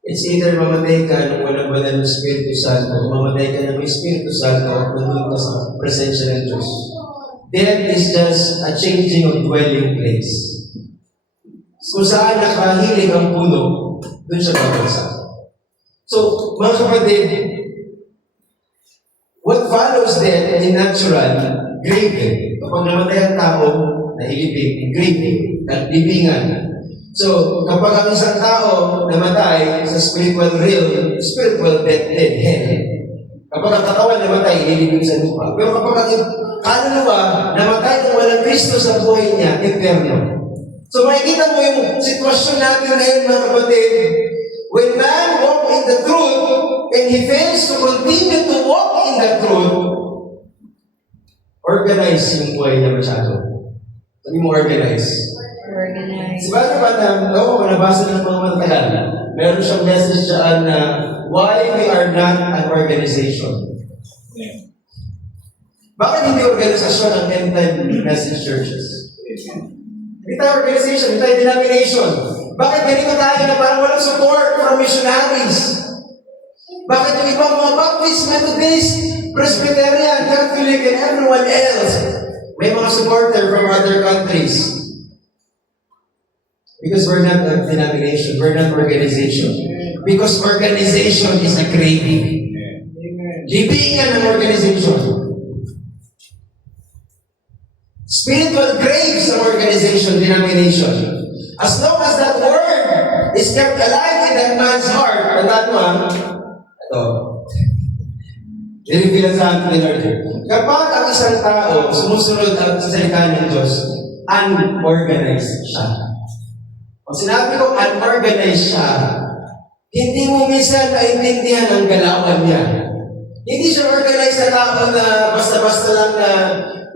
It's either mamatay ka nung walang banal ng Espiritu Santo o mamatay ka ng may Espiritu Santo at nandun ka sa presensya ng Diyos. Death is just a changing of dwelling place. Kung saan nakahilig ang puno, dun siya babagsak. So, mga kapatid, what follows death in natural, grave. Kapag namatay ang tao, nahilipin, grave, at libingan. So, kapag ang isang tao namatay sa spiritual realm, spiritual death, hell. Kapag ang katawan namatay, ililibing sa lupa. Pero kapag ang kaluluwa namatay kung walang Kristo sa buhay niya, impyerno. So, makikita mo yung sitwasyon natin ngayon, mga kapatid. When man walk in the truth, and he fails to continue to walk in the truth, organize yung buhay niya masyado. Sabi mo organize. Si Bata Bata, nabasa ng mga matagal. Meron siyang message dyan na why we are not an organization. Bakit hindi organisasyon ang end-time message churches? Hindi tayo organization, hindi tayo denomination. Bakit ganito tayo na parang walang support from missionaries? Bakit yung ibang mga Baptist, Methodist, Presbyterian, Catholic, and everyone else, may mga supporter from other countries? Because we're not a denomination, we're not organization. Because organization is a craving. Libingan ng organization. Spiritual graves ng organization, denomination. As long as that word is kept alive in that man's heart, tandaan mo ito, i-reveal sa atin ni Lord. Kapag ang isang tao sumusunod ang salita ng Diyos, unorganized siya. Pag sinabi ko unorganized siya, hindi mo minsan maintindihan ang galawan niya. Hindi siya organized na tao na basta-basta lang na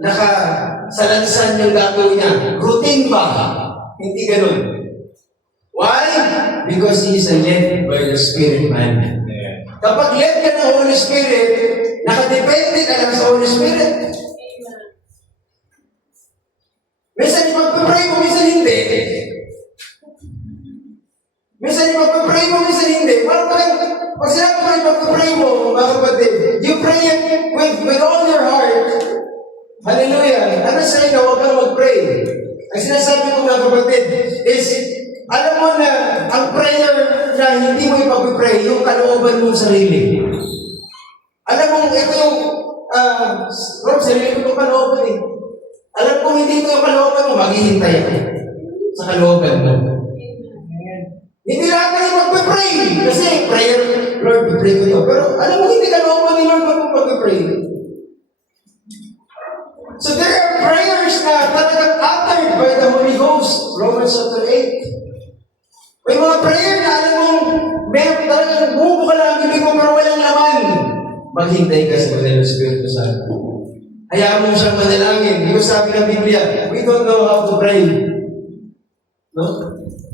nakasalansan yung gagawin niya. Routine ba? Hindi ganun. Why? Because he is a led by the Spirit man. Kapag led ka ng Holy Spirit, nakadepende ka lang sa Holy Spirit. Minsan ipagpapray mo, minsan hindi. Minsan ipagpapray mo, minsan hindi. Parang pag sinabi mo ipagpapray mo, mga kapatid, you pray it with all your heart. Hallelujah. Ano sa'yo na huwag kang mag-pray? Ang sinasabi ko, mga kapatid, is alam mo na ang prayer na hindi mo ipag-pray, yung kalooban mong sarili. Alam mo, ito yung Rob, sarili ko yung kalooban eh. Alam ko hindi ito yung kalooban mo, maghihintay ako sa kalooban mo. maghintay ka sa banal na Espiritu Santo. Hayaan mo siyang manalangin. Because sabi ng Biblia, we don't know how to pray. No?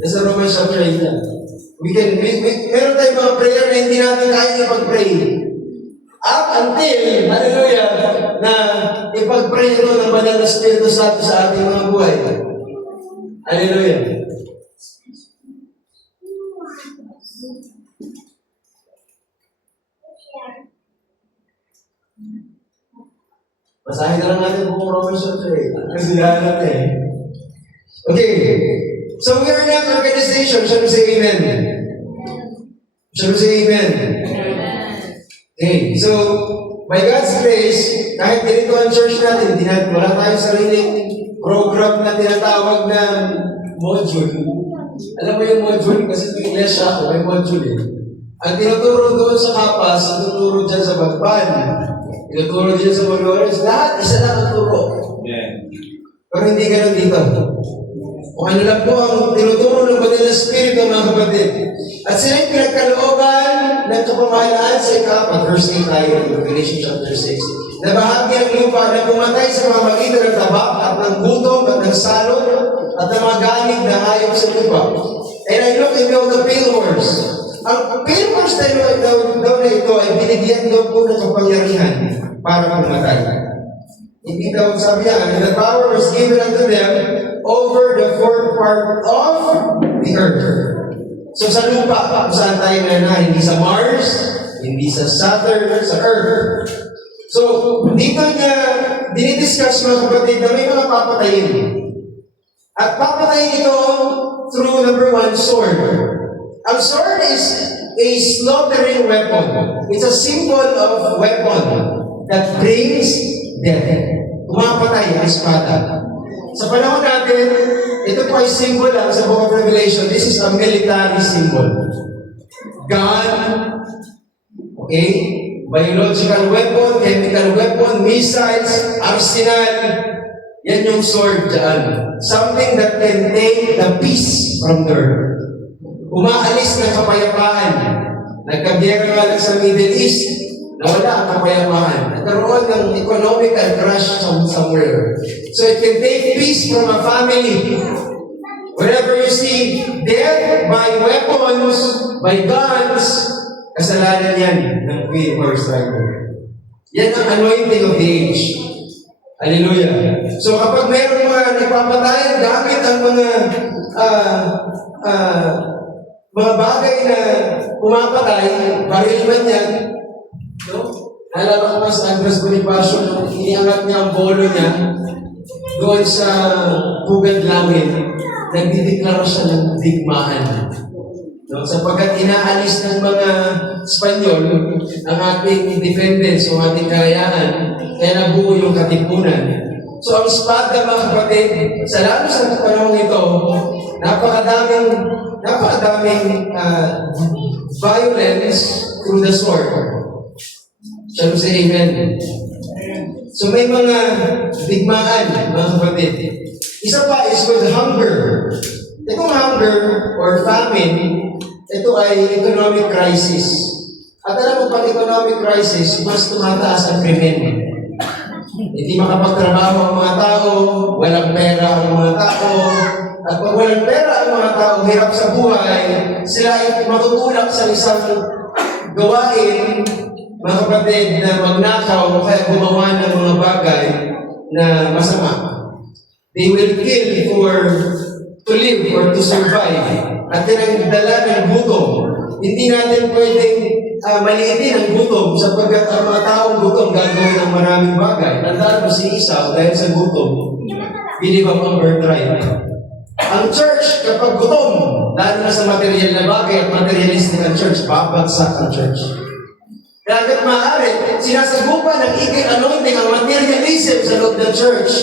Nasa Romans chapter 8 yan. Meron tayong mga prayer na hindi natin kaya ipag-pray. Up until, hallelujah, na ipag-pray ito ng banal na Espiritu Santo sa ating mga buhay. Hallelujah. Basahin na lang natin buong Romans chapter 8. Kasi lahat eh. Okay. So we are not organization. Shall we say amen? Shall we say amen? Okay. So, by God's grace, kahit ganito ang church natin, wala tayong sariling program na tinatawag na module. Alam mo yung module? Kasi ito iglesia ako, may module eh. Ang tinuturo doon sa kapas, ang tuturo dyan sa bagban, tinuturo dyan sa Molores, lahat isa lang ang turo. Yeah. Pero hindi ganun dito. Kung ano lang po ang tinuturo ng banal na Espiritu, mga kapatid. At sila yung pinagkalooban ng kapamahalaan sa ikapat. Verse 8 tayo ng Revelation chapter 6. Na bahagi ang lupa na pumatay sa mga magitan ng tabak at ng gutom at ng salot at ng mga ganig na hayop sa lupa. And I look into the pillars. Ang pillars daw na ito ay binigyan daw po ng kapangyarihan para pumatay. Hindi daw sabi niya, and the power was given unto them over the fourth part of the earth. So sa lupa, kung saan tayo na hindi sa Mars, hindi sa Saturn, sa Earth. So, dito niya dinidiscuss mga kapatid na may mga papatayin. At papatayin ito through number 1, sword. Ang sword is a slaughtering weapon. It's a symbol of weapon that brings death. Umapatay ang espada. Sa panahon natin, ito po ay symbol lang sa Book of Revelation. This is a military symbol. Gun, okay? Biological weapon, chemical weapon, missiles, arsenal. Yan yung sword dyan. Something that can take the peace from the earth. Umaalis ng kapayapaan. Nagkabyera nga lang sa Middle East, nawala ang kapayapaan. Nagkaroon ng economical crash somewhere. So it can take peace from a family. Whenever you see death by weapons, by guns, kasalanan yan ng queen or striker. Yan ang anointing of the age. Hallelujah. So kapag mayroong mga nagpapatayan gamit ang mga bagay na pumapatay, baril man yan, no? Naalala ko nga sa Andres Bonifacio, nung iniangat niya ang bolo niya doon sa Pugad Langit, nagdideklara siya ng digmaan. No? Sapagkat inaalis ng mga Espanyol ang ating independence o ating kalayaan, kaya nabuo yung katipunan. So ang espada, mga kapatid, sa lalo sa panahon ito, napakadaming violence through the sword. Shall we say amen? So may mga digmaan, mga kapatid. Isa pa is with hunger. Itong hunger or famine, ito ay economic crisis. At alam mo, pag economic crisis, mas tumataas ang krimen. Hindi makapagtrabaho ang mga tao, walang pera ang mga tao, at pag walang pera ang mga tao, hirap sa buhay, sila ay matutulak sa isang gawain, mga kapatid, na magnakaw o kaya gumawa ng mga bagay na masama. They will kill to live or to survive. At yan ang dala ng gutom. Hindi natin pwedeng maliitin ang gutom sapagkat ang mga taong gutom gagawin ng maraming bagay. Tandaan mo si Esau dahil sa gutom, binibang ang birthright. Ang church, kapag gutom, lalo na sa material na bagay at materialistic ang church, babagsak ang church. Kaya hanggat maaari, sinasagupan ng anointing ang materialism sa loob ng church.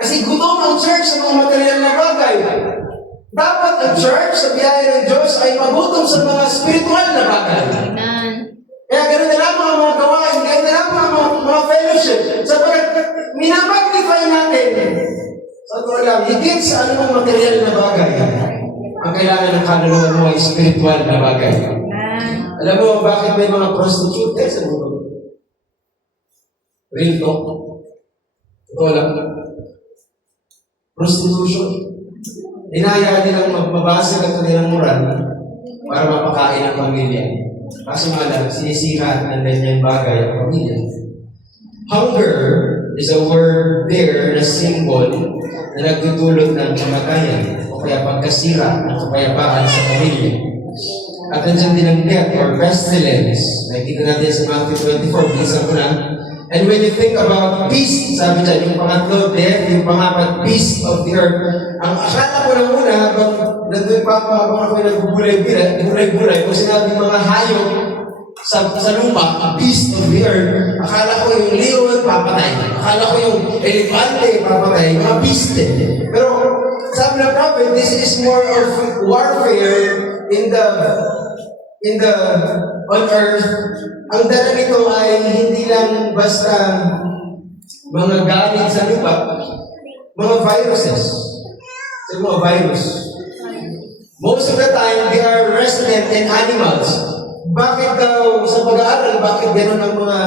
Kasi gutom ang church sa mga material na bagay. Dapat ang church sa biyaya ng Diyos ay magutom sa mga spiritual na bagay. Amen. Kaya ganoon na lamang ang mga gawain, ganoon na lamang ang mga fellowship. Sapagkat minamagnify natin. Sa ito lang, higit sa anumang material na bagay. Ang kailangan ng kaluluwa mo ay spiritual na bagay. Amen. Alam mo bakit may mga prostitute sa mundo? Real talk. Ito lang. Prostitution. Inaya nilang mabasag ang kanilang moral para mapakain ang pamilya. Kaso nga lang, sinisira ng ganyang bagay ang pamilya. Hunger is a word there na symbol na nagdudulot ng kamatayan o kaya pagkasira ng kapayapaan sa pamilya. At nandiyan din ang death or pestilence. Nakikita natin sa Matthew 24, bisa ko na. And when you think about beast, sabi dyan, yung pangatlo, death, yung pangapat, beast of the earth. Ang akala ko na muna, habang nandun pa ako, habang ako nagbubulay-bulay, kung sinabi mga hayop sa lupa, beast of the earth, akala ko yung leon, papatay. Akala ko yung elefante, papatay. Mga beast eh. Pero sabi ng prophet, this is more of warfare on earth. Ang dala nito ay hindi lang basta mga galit sa lupa, mga viruses. So, mga virus. Most of the time, they are resident in animals. Bakit daw sa pag-aaral, bakit gano'n ang mga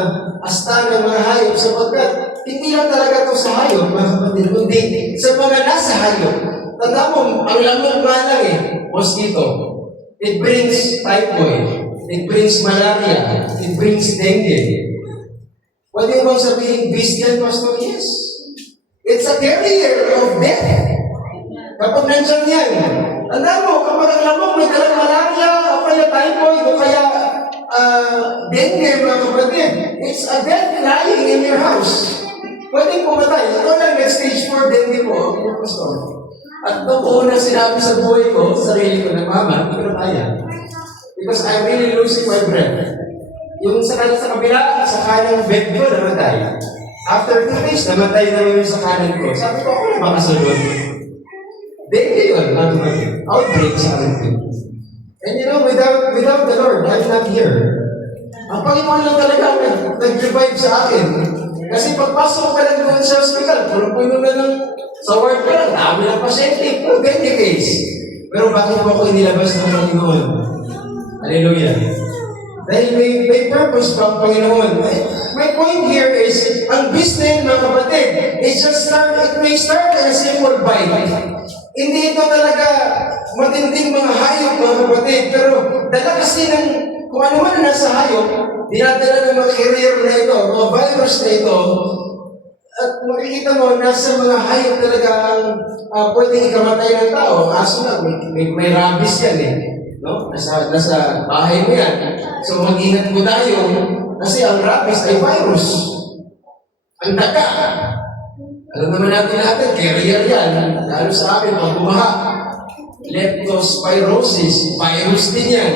asta ng mga hayop? Sapagkat hindi lang talaga ito sa hayop, mga kapatid, kundi sa mga nasa hayop. Tanda mo, ang lamang nga lang mosquito. It brings typhoid. It brings malaria. It brings dengue. Pwede mo bang sabihin, beast yan, Pastor? Yes. It's a carrier of death. Kapag nandyan yan, tanda mo, kapag ang lamang may dalang malaria, o kaya typhoid, o kaya dengue, mga kapatid, it's a death lying in your house. Pwede pumatay. Ito lang, next stage 4, dengue po, Pastor. At noong una sinabi sa buhay ko, sarili ko na, Mama, hindi ko na kaya. Because I'm really losing my breath. Yung sa kabila, sa kanang bed ko, namatay. After 2 days, namatay na yung sa kanan ko. Sabi ko, ako na makasunod. Dengue yun, outbreak sa akin ko. And you know, without the Lord, I'm not here. Ang Panginoon lang talaga nag-revive sa akin. Kasi pagpasok ka lang doon sa hospital, puno na ng sa ward ka lang, dami ng pasyente, puro dengue case. Pero bakit mo ako inilabas ng Panginoon? Hallelujah. Dahil may purpose pa ang Panginoon. My point here is, ang business, mga kapatid, it may start as a simple bite. Hindi ito talaga matinding mga hayop, mga kapatid, pero dala kasi ng kung ano man nasa hayop, dinadala ng mga carrier na ito, mga virus na ito, at makikita mo, nasa mga hayop talaga ang pwedeng ikamatay ng tao. Aso na, may rabies yan no? Nasa bahay mo yan. So mag-ingat mo tayo kasi ang rabies ay virus. Ang daga. Alam naman natin, carrier yan. Lalo sa amin, pag bumaha. Leptospirosis, virus din yan.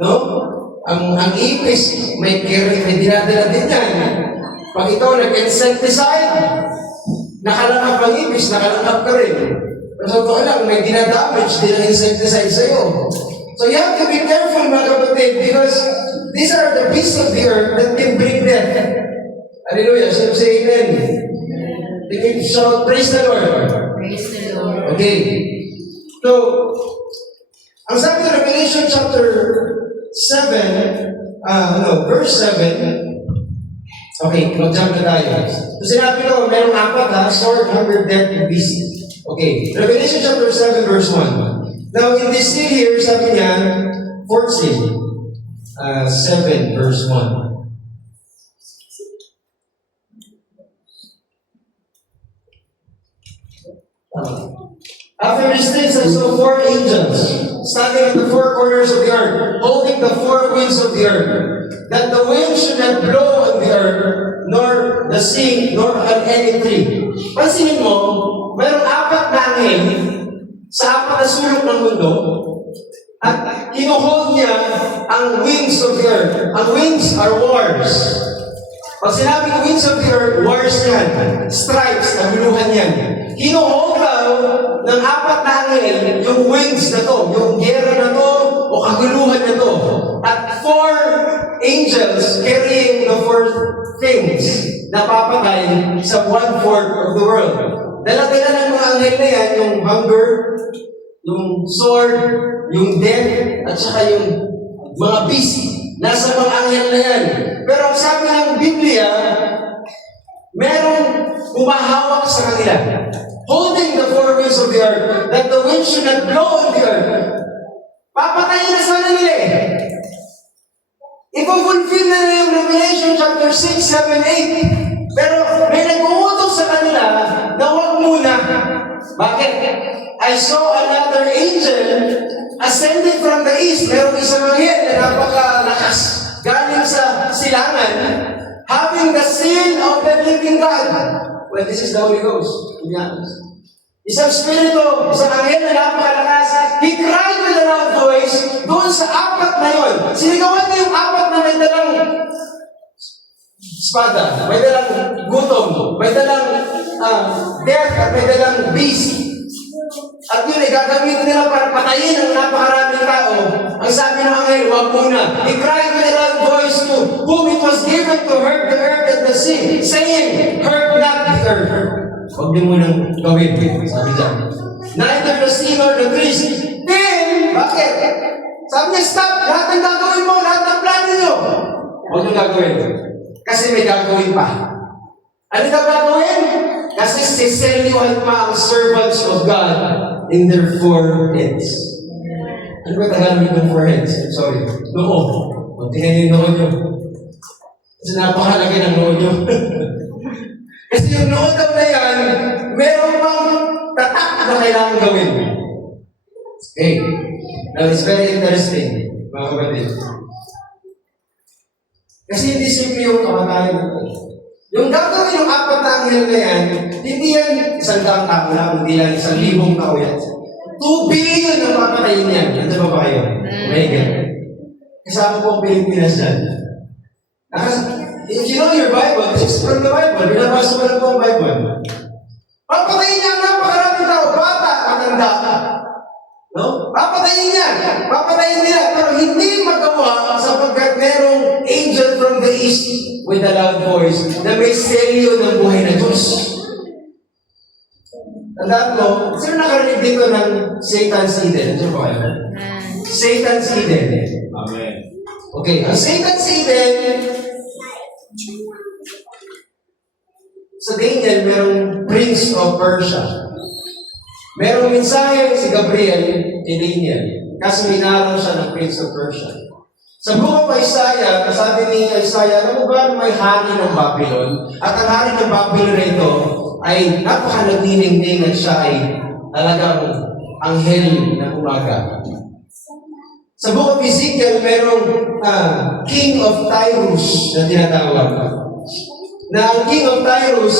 No? Ang ipis, may dinadala din yan. Pag ikaw nag-insecticide, nakalangap ang ipis, nakalangap ka rin. Pero sa totoo lang, may dinadamage din ang insecticide sa'yo. So you have to be careful, mga kapatid, because these are the beasts of the earth that can bring death. Hallelujah. So say amen. You can shout, praise the Lord. Praise the Lord. Okay. So, ang sabi ng Revelation chapter 7, verse 7, okay, mag-jump na tayo. So sinabi ko, merong apat sword, hunger, death, and beast. Okay, Revelation chapter 7, verse 1. Now, in this seal here, sabi niya, fourth seal, 7, verse 1. After these things, I saw 4 angels standing at the 4 corners of the earth, holding the 4 winds of the earth, that the wind should not blow on the earth, nor the sea, nor on any tree. Pansinin mo, mayroong 4 na angel sa 4 na sulok ng mundo, at kinuhold niya ang winds of the earth. Ang winds are wars. Pag sinabing winds of the earth, wars yan. Stripes, naguluhan yan. Kinuhold daw ng 4 na angel yung winds na to, yung gera na to, o kaguluhan na to. At 4 angels carrying the 4 things na papatay sa 1/4 of the world. Dala-dala ng mga anghel na yan, yung hunger, yung sword, yung death, at saka yung mga beast. Nasa mga anghel na yan. Pero ang sabi ng Biblia, merong humahawak sa kanila. Holding the four winds of the earth, that the wind should not blow on the earth. Papatayin na sana nila eh. Ipofulfill na nila yung Revelation chapter 6, 7, 8. Pero may nag-uutos sa kanila na huwag muna. Bakit? I saw another angel ascending from the east. Merong isang anghel na napakalakas galing sa silangan, having the seal of the living God. Well, this is the Holy Ghost, to be honest. Isang spirito, isang anghel na napakalakas. He cried with a loud voice doon sa apat na yun. Sinigawan niya yung apat na may dalang espada, may dalang gutom, may dalang death, at may dalang beast. At yun ay gagamitin nila para patayin ang napakaraming tao. Ang sabi ng anghel, huwag muna. He cried with a loud voice to whom it was given to hurt the earth and the sea, saying, hurt not the earth. Huwag din mo nang gawin, sabi dyan. Neither the sea nor the trees. Then, bakit? Sabi niya, stop! Lahat ng gagawin mo, lahat ng plano nyo. Huwag nyo gagawin. Kasi may gagawin pa. Ano ka gagawin? Kasi siselyuhan pa ang servants of God in their foreheads. Ano ba Tagalog ng foreheads? Sorry. Noo. O, tingnan yung noo nyo. Kasi napakalaga ng noo nyo. Kasi yung noo daw na yan, meron pang tatak na kailangan gawin. Okay. Now, it's very interesting, mga kapatid. Kasi hindi simple yung kamatayan. Yung gagawin yung apat na anghel na yan, hindi yan 100 tao lang, hindi lang 1,000 tao yan. 2 billion ang papatayin yan. Nandun ba kayo? May ganun. Kasama po ang Pilipinas dyan. If you know your Bible, this is from the Bible. Binabasa mo lang po ang Bible. Papatayin niya ang napakaraming tao. Bata, matanda. No? Papatayin niya. Papatayin nila. Pero hindi magawa sapagkat merong angel from the east with a loud voice na may selyo ng buhay na Diyos. Tandaan mo, sino nakarinig dito ng Satan's Eden? Sino ba kayo? Satan's Eden. Amen. Okay, ang Satan's Eden, sa Daniel, merong Prince of Persia. Merong mensahe si Gabriel kay Daniel. Kaso minaraw siya ng Prince of Persia. Sa book of Isaiah, sabi ni Isaiah, alam mo ba may hari ng Babylon? At ang hari ng Babylon na ito ay napakalaginingning at siya ay talagang anghel ng umaga. Sa book of Ezekiel, merong King of Tyrus na tinatawag. Na ang King of Tyrus,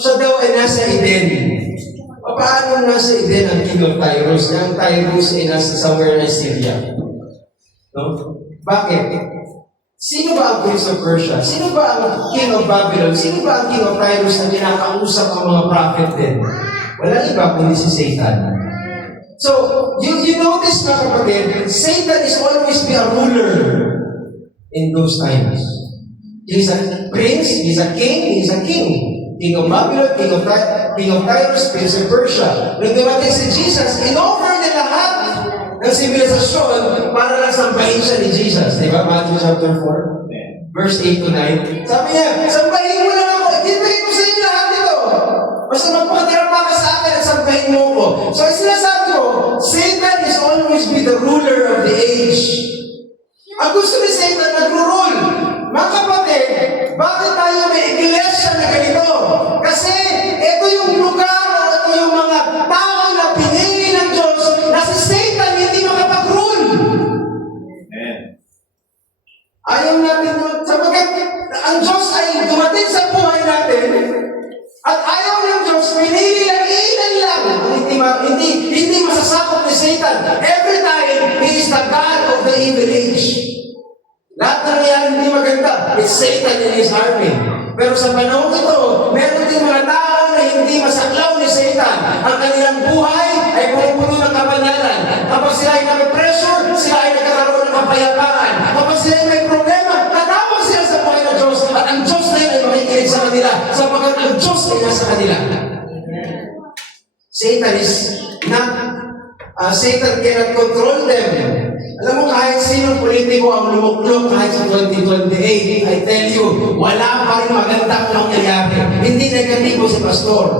siya daw ay nasa Eden. Paano nasa Eden ang King of Tyrus? Na ang Tyrus ay nasa somewhere in Syria. No? Bakit? Sino ba ang Prince of Persia? Sino ba ang King of Babylon? Sino ba ang King of Tyrus na kinakausap ang mga prophet din? Wala iba kundi si Satan. So, you notice mga kapatid, Satan is always be a ruler in those times. He's a prince, he's a king, he's a king. King of Babylon, King of Tyrus, Prince of Persia. Nung dumating si Jesus, in-offer niya lahat ng sibilisasyon para lang sambahin siya ni Jesus. Di ba? Matthew chapter 4, verse 8 to 9. Sabi niya, sambahin mo lang ako. Ibigay ko sa inyo lahat ito. Basta magpakatarama ka sa akin at sambahin mo ko. So, sinasabi ko, Satan is always be the ruler of the age. Ang gusto ni Satan, nagro-rule. Mga kapatid, bakit tayo may iglesia na ganito? Kasi ito yung lugar o ito yung mga tao na pinili ng Diyos na si Satan hindi makapag-rule. Ayaw natin yun. Sapagkat ang Diyos ay dumating sa buhay natin at ayaw ng Diyos, pinili lang ilan lang. Hindi masasakop ni Satan. Every time, he is the God of the evil age. Lahat na nangyari hindi maganda. It's Satan and his army. Pero sa panahon ito, meron din mga tao na hindi masaklaw ni Satan. Ang kanilang buhay ay puno ng kabanalan. Kapag sila ay nag-pressure, sila ay nagkakaroon ng kapayapaan. Kapag sila ay may problema, tatawag sila sa buhay ng Diyos. At ang Diyos na yun ay makikinig sa kanila. Sapagkat ang Diyos ay nasa kanila. Satan is not, Satan cannot control them. Alam mo, kahit sinong politiko ang lumuklok kahit sa 2028, I tell you, wala pa rin magandang mangyayari. Hindi negatibo si pastor.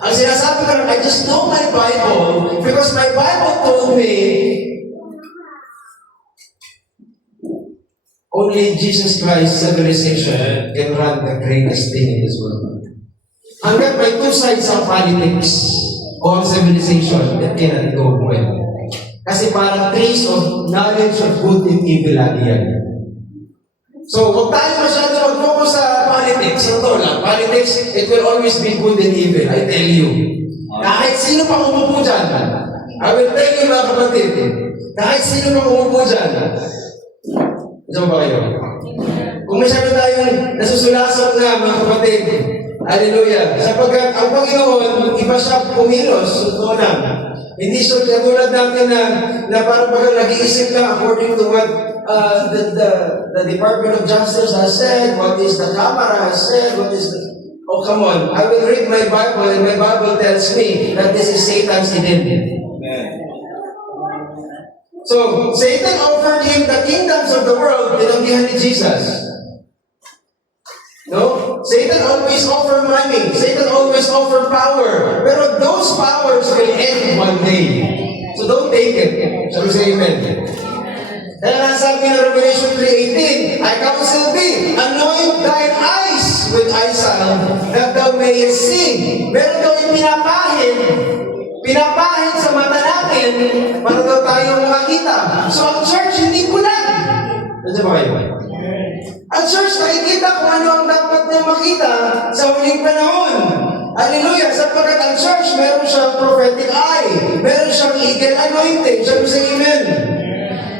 Ang sinasabi ko lang, I just know my Bible because my Bible told me only Jesus Christ's civilization can run the greatest thing in this world. Hanggat may two sides of politics o ang civilization, that cannot go well. Kasi parang trace of knowledge of good and evil lagi yan. So, huwag tayo masyado mag-focus sa politics. Sa totoo lang, politics, it will always be good and evil, I tell you. Kahit sino pang umupo dyan, I will tell you mga kapatid, kahit sino pang umupo dyan, ito ba kayo? Kung masyado tayong nasusulasok na mga kapatid, hallelujah, sapagkat ang Panginoon, iba siya pumilos, totoo lang. Hindi siya katulad natin na parang bagang nag-iisip lang according to what the Department of Justice has said, what is the Camera has said, what is the... Oh, come on. I will read my Bible and my Bible tells me that this is Satan's identity. So, Satan offered him the kingdoms of the world, tinanggihan ni Jesus. No? Satan always offer money. Satan always offer power. Pero those powers will end one day. So don't take it. Shall we say amen? Kaya nga sabi ng Revelation 3:18, I counsel thee, anoint thine eyes with eye salve, that thou mayest see. Meron daw yung pinapahid sa mata natin, para daw tayo makakita. So ang church hindi kulang. Nandiyan ba kayo? Ang church, nakikita kung ano ang dapat niya makita sa huling panahon. Hallelujah! Sapagkat ang church, meron siyang prophetic eye. Meron siyang eagle anointing. Shall we say amen?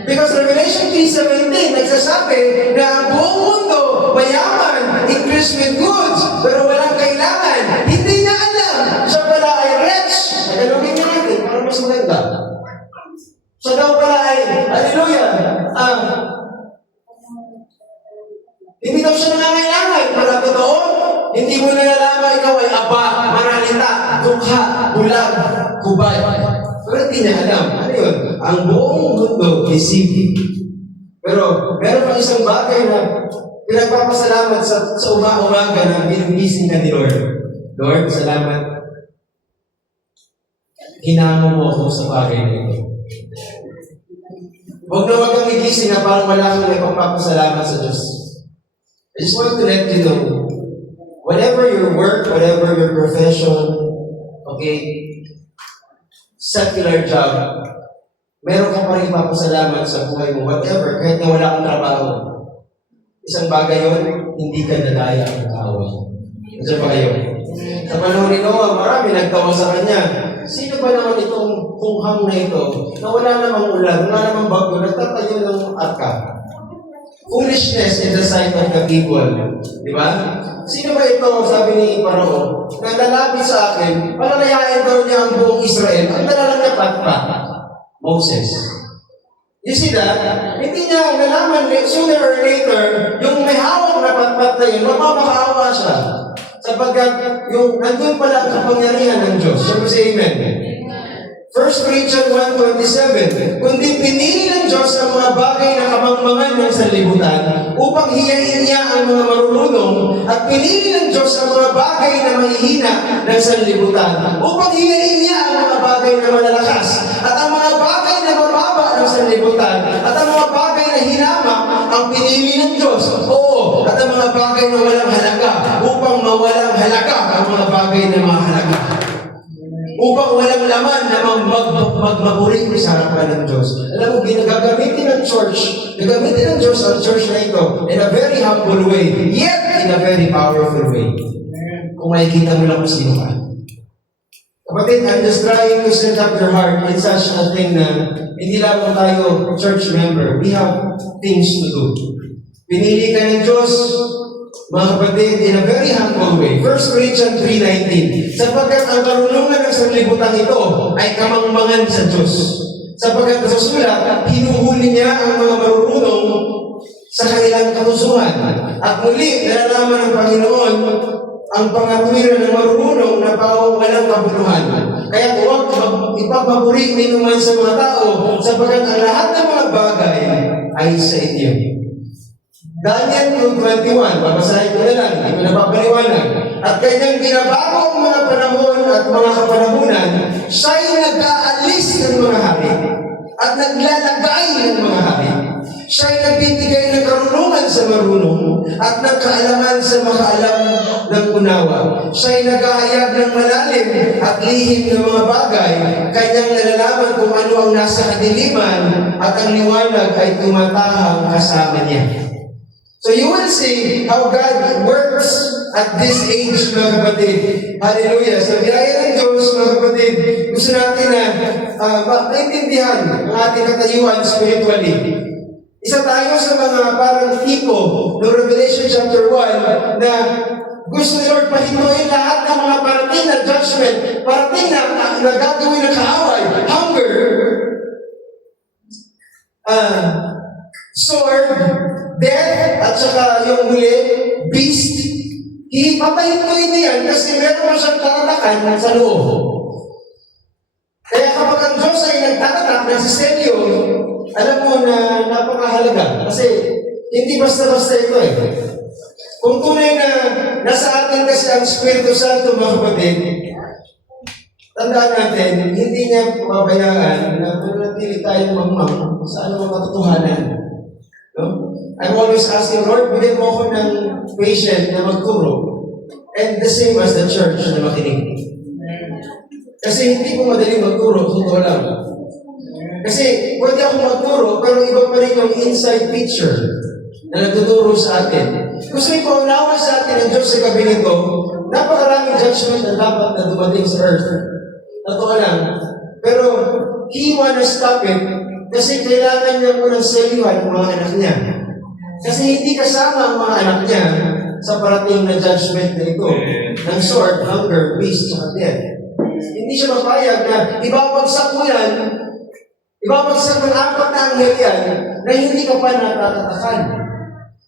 Because Revelation 3:17 nagsasabi na ang buong mundo mayaman, increased with goods, pero walang kailangan. Hindi niya alam. Siya pala ay rich. Nagalogin niya natin para mas maganda. Siya daw pala ay, hallelujah, hindi daw siya nangangailangan. Para totoo, hindi mo nalalaman ikaw ay aba, maralita, dukha, bulag, kubay. Pero hindi niya alam. Ano yun? Ang buong mundo deceiving. Pero meron pang isang bagay na pinagpapasalamat sa umaga na binigising ka ni Lord. Lord, salamat. Hinamo mo ako sa bagay na ito. Huwag na huwag kang igising na parang wala kang ipagpapasalamat sa Diyos. I just want to let you know, whatever your work, whatever your profession, okay, secular job, meron ka pa rin papasalamat sa buhay mo, whatever, kahit na wala kang trabaho. Isang bagay yun, hindi ka nadaya ang kaaway. Nandiyan ba kayo? Sa panahon ni Noah, marami nagtawa sa kanya. Sino ba naman itong kunghang na ito, na wala namang ulan, wala namang bagyo, nagtatayo ng arka? Foolishness in the sight of the people. Di ba? Sino ba ito, sabi ni Parao, na lalapit sa akin, palalayain daw niya ang buong Israel. Ang dalalang niya patpat. Moses. You see that? Hindi niya nalaman, sooner or later, yung may hawak na patpat na yun, mapapakaawa siya. Sapagkat yung nandun pala ang kapangyarihan ng Diyos. Shall we say amen? 1 Corinthians 1:27, kundi pinili ng Diyos ang mga bagay na kamangmangan ng sanlibutan upang hiyain niya ang mga marurunong at pinili ng Diyos ang mga bagay na mahihina ng sanlibutan upang hiyain niya ang mga bagay na malalakas at ang mga bagay na mababa ng sanlibutan at ang mga bagay na hinamak ang pinili ng Diyos. Oo, at ang mga bagay na walang halaga upang mawalang halaga ang mga bagay na mahalaga. Upang walang laman na magmaburi sa harapan ng Diyos. Alam mo, ginagagamitin ng church, nagamitin ng Diyos ang church na ito in a very humble way, yet in a very powerful way. Kung makikita mo lang kung sino ka. Kapatid, I'm just trying to set up your heart in such a thing na hindi lamang tayo church member. We have things to do. Pinili ka ng Diyos, mga kapatid, in a very humble way. 1 Corinthians 3:19, sapagkat ang karunungan ng sanlibutan ito ay kamangmangan sa Diyos. Sapagkat nasusulat, hinuhuli niya ang mga marurunong sa kanilang katusuhan. At muli, nalalaman ng Panginoon ang pangatwiran ng marurunong na walang kabuluhan. Kaya huwag ipagpapuri minuman sa mga tao sapagkat ang lahat ng mga bagay ay sa inyo. Daniel 2:21, babasahin ko na lang, hindi ko napapaliwanag. At kanyang binabago ang mga panahon at mga kapanahunan, siya'y nag-aalis ng mga hari at naglalagay ng mga hari. Siya'y nagbibigay ng karunungan sa marunong at ng kaalaman sa makaalam ng unawa. Siya'y naghahayag ng malalim at lihim ng mga bagay. Kanyang nalalaman kung ano ang nasa kadiliman at ang liwanag ay tumatahang kasama niya. So you will see how God works at this age, mga kapatid. Hallelujah. So ginaya ng Diyos, mga kapatid, gusto natin na maintindihan ang ating katayuan spiritually. Isa tayo sa mga parang tipo ng Revelation chapter 1 na gusto ni Lord pahintuin lahat ng mga parating na judgment, parating na gagawin ng kaaway, hunger, sword, death, at saka yung huli, beast. Ipapahintuin niya yan kasi meron mo siyang tatatakan sa loob. Kaya kapag ang Diyos ay nagtatatak ng siselyo, alam mo na napakahalaga. Kasi hindi basta-basta ito eh. Kung tunay na nasa atin kasi ang Espiritu Santo, mga kapatid, tandaan natin, hindi niya pabayaan na manatili tayong mamang sa anong katotohanan. No? I'm always asking, Lord, bigyan mo ako ng patient na magturo. And the same as the church na makinig. Kasi hindi ko madali magturo, totoo lang. Kasi pwede ako magturo, pero iba pa rin yung inside picture na nagtuturo sa atin. Gusto ko paunawa sa atin ng Diyos sa gabi nito, napakaraming judgment na dapat na dumating sa earth. Totoo lang. Pero He wanna stop it kasi kailangan niya munang selyuhan ang mga anak niya. Kasi hindi kasama ang mga anak niya sa parating na judgment na ito ng sword, hunger, beast, at death. Hindi siya mapayag na ibabagsak mo yan, ibabagsak ng apat na anghel yan na hindi ka pa natatatakan.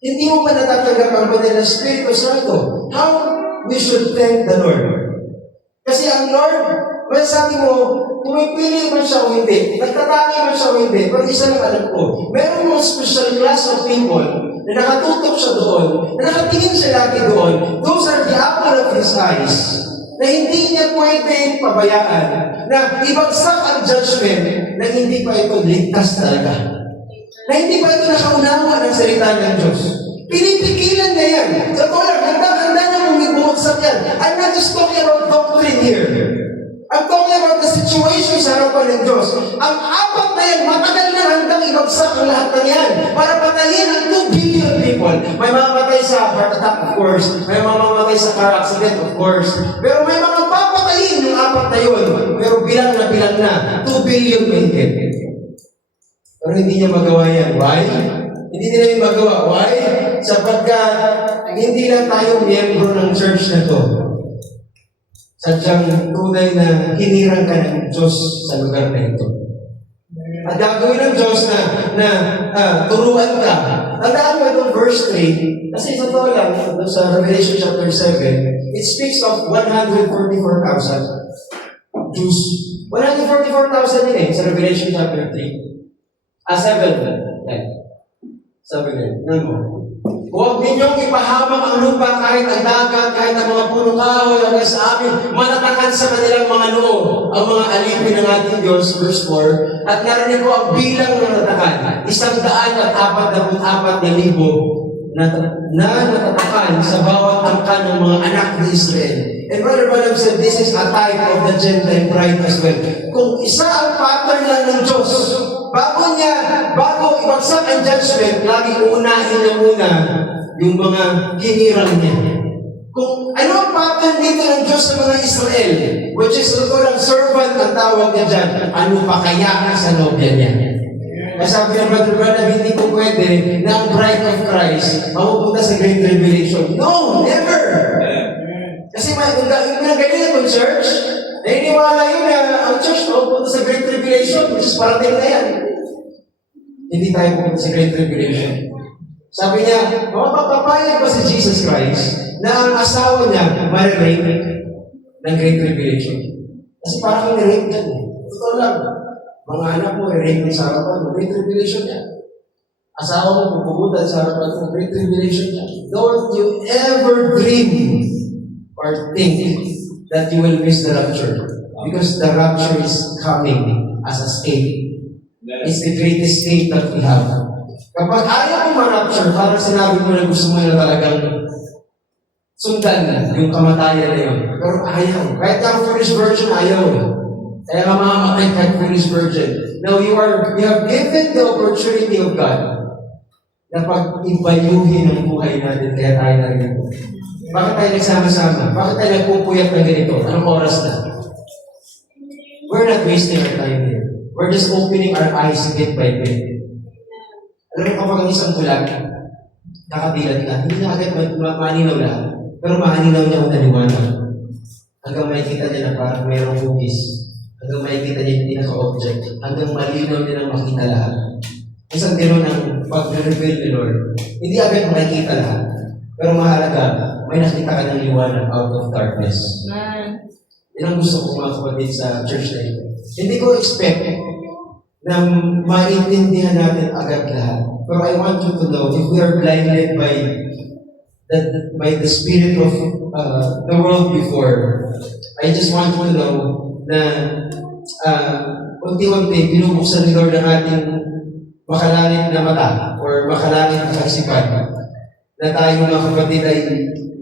Hindi mo pa natatanggap ang banal na Espiritu Santo. How we should thank the Lord. Kasi ang Lord, well, sabi mo, pumipili man siya o hindi, nagtatangay man siya o hindi, pero isa lang alam ko, meron mga special class of people na nakatutok siya doon, na nakatingin siya lagi doon. Those are the apple of His eyes, na hindi niya pwede pabayaan, na ibagsak ang judgment, na hindi pa ito ligtas talaga. Na hindi pa ito nakaunawa ng salita ng Diyos. Pinipigilan niya yan. Sa tola, handa-handa niya bumagsak yan. I'm not just talking about doctrine here. I'm talking about the situation sa harapan ng Diyos. Ang apat na yan, matagal na handang ibagsak ang lahat ng yan para patayin ang 2 billion people. May mamamatay sa heart attack, of course. May mamamatay sa car accident, of course. Pero may mga papatayin yung apat na yun. Pero bilang na, 2 billion mahigit. Pero hindi niya magawa yan. Why? Hindi nila yung magawa. Why? Sapagkat hindi lang tayo miyembro ng church na to. Sadyang tunay na hinirang ka ng Diyos sa lugar na ito. At gagawin ng Diyos na turuan ka. Tandaan mo itong verse 3, kasi sa totoo lang, sa Revelation chapter 7, it speaks of 144,000 Jews. 144,000 din eh, sa Revelation chapter 3. 7. Sabi din, huwag ninyong ipahamak ang lupa kahit ang dagat, kahit ang mga puno kahoy hanggang sa amin, matatakan sa kanilang mga noo ang mga alipin ng ating Diyos, verse 4, at narinig ko ang bilang ng natakan, 144,000 na natatakan sa bawat angkan ng mga anak ni Israel. And Brother Branham said, this is a type of the Gentile bride as well. Kung isa ang pattern lang ng Diyos, bago ibagsak ang judgment, laging uunahin niya muna yung mga hinirang niya. Kung ano ang pattern dito ng Diyos sa mga Israel, which is lang servant ang tawag niya dyan, ano pa kaya sa nobya niya? Kaya sabi ng Brother Branham, hindi po pwede na ang bride of Christ mapupunta sa Great Revelation. No, never! Kasi yung ganyan ng church, naniniwala yun na ang church mapupunta sa Great Revelation, which is parating na yan. Hindi tayo pupunta sa Great Tribulation. Sabi niya, mapapapayag ba si Jesus Christ na ang asawa niya marirape ng Great Tribulation? Kasi parang i-rape yan eh. Totoo lang. Mga anak mo, i-rape mo sa harapan mo. Great tribulation yan. Asawa mo, pupugutan sa harapan mo. Great tribulation yan. Don't you ever dream or think that you will miss the rapture. Because the rapture is coming as a state. It's the greatest state that we have. Kapag ayaw mo ma-rapture, parang sinabi mo na gusto mo na talagang sundan yung kamatayan na yun. Pero ayaw. Kahit ang foolish virgin, ayaw. Kaya ka mamamatay kahit foolish virgin. Now, you have given the opportunity of God na pag-ibayuhin ang buhay natin kaya tayo narito. Bakit tayo nagsama-sama? Bakit tayo nagpupuyat ng ganito? Anong oras na? We're not wasting our time here. We're just opening our eyes bit by bit. Alam mo kapag ang isang bulag, nakabilat ka, hindi na agad maninaw lahat. Pero maninaw niya ang naliwanag. Hanggang makikita niya na parang mayroong hugis. Hanggang makikita niya yung pinaka-object. Hanggang malinaw niya nang makita lahat. Isang gano'n ang pag-reveal ni Lord. Hindi agad makikita lahat. Pero mahalaga, may nakita ka ng liwanag out of darkness. Yan ang gusto ko mga kapatid sa church na ito. Hindi ko expect na maintindihan natin agad lahat. Pero I want you to know, if we are blinded by the spirit of the world before, I just want you to know na unti-unti binubuksan ni Lord ang ating makalangit na mata or makalangit na kaisipan na tayo mga kapatid ay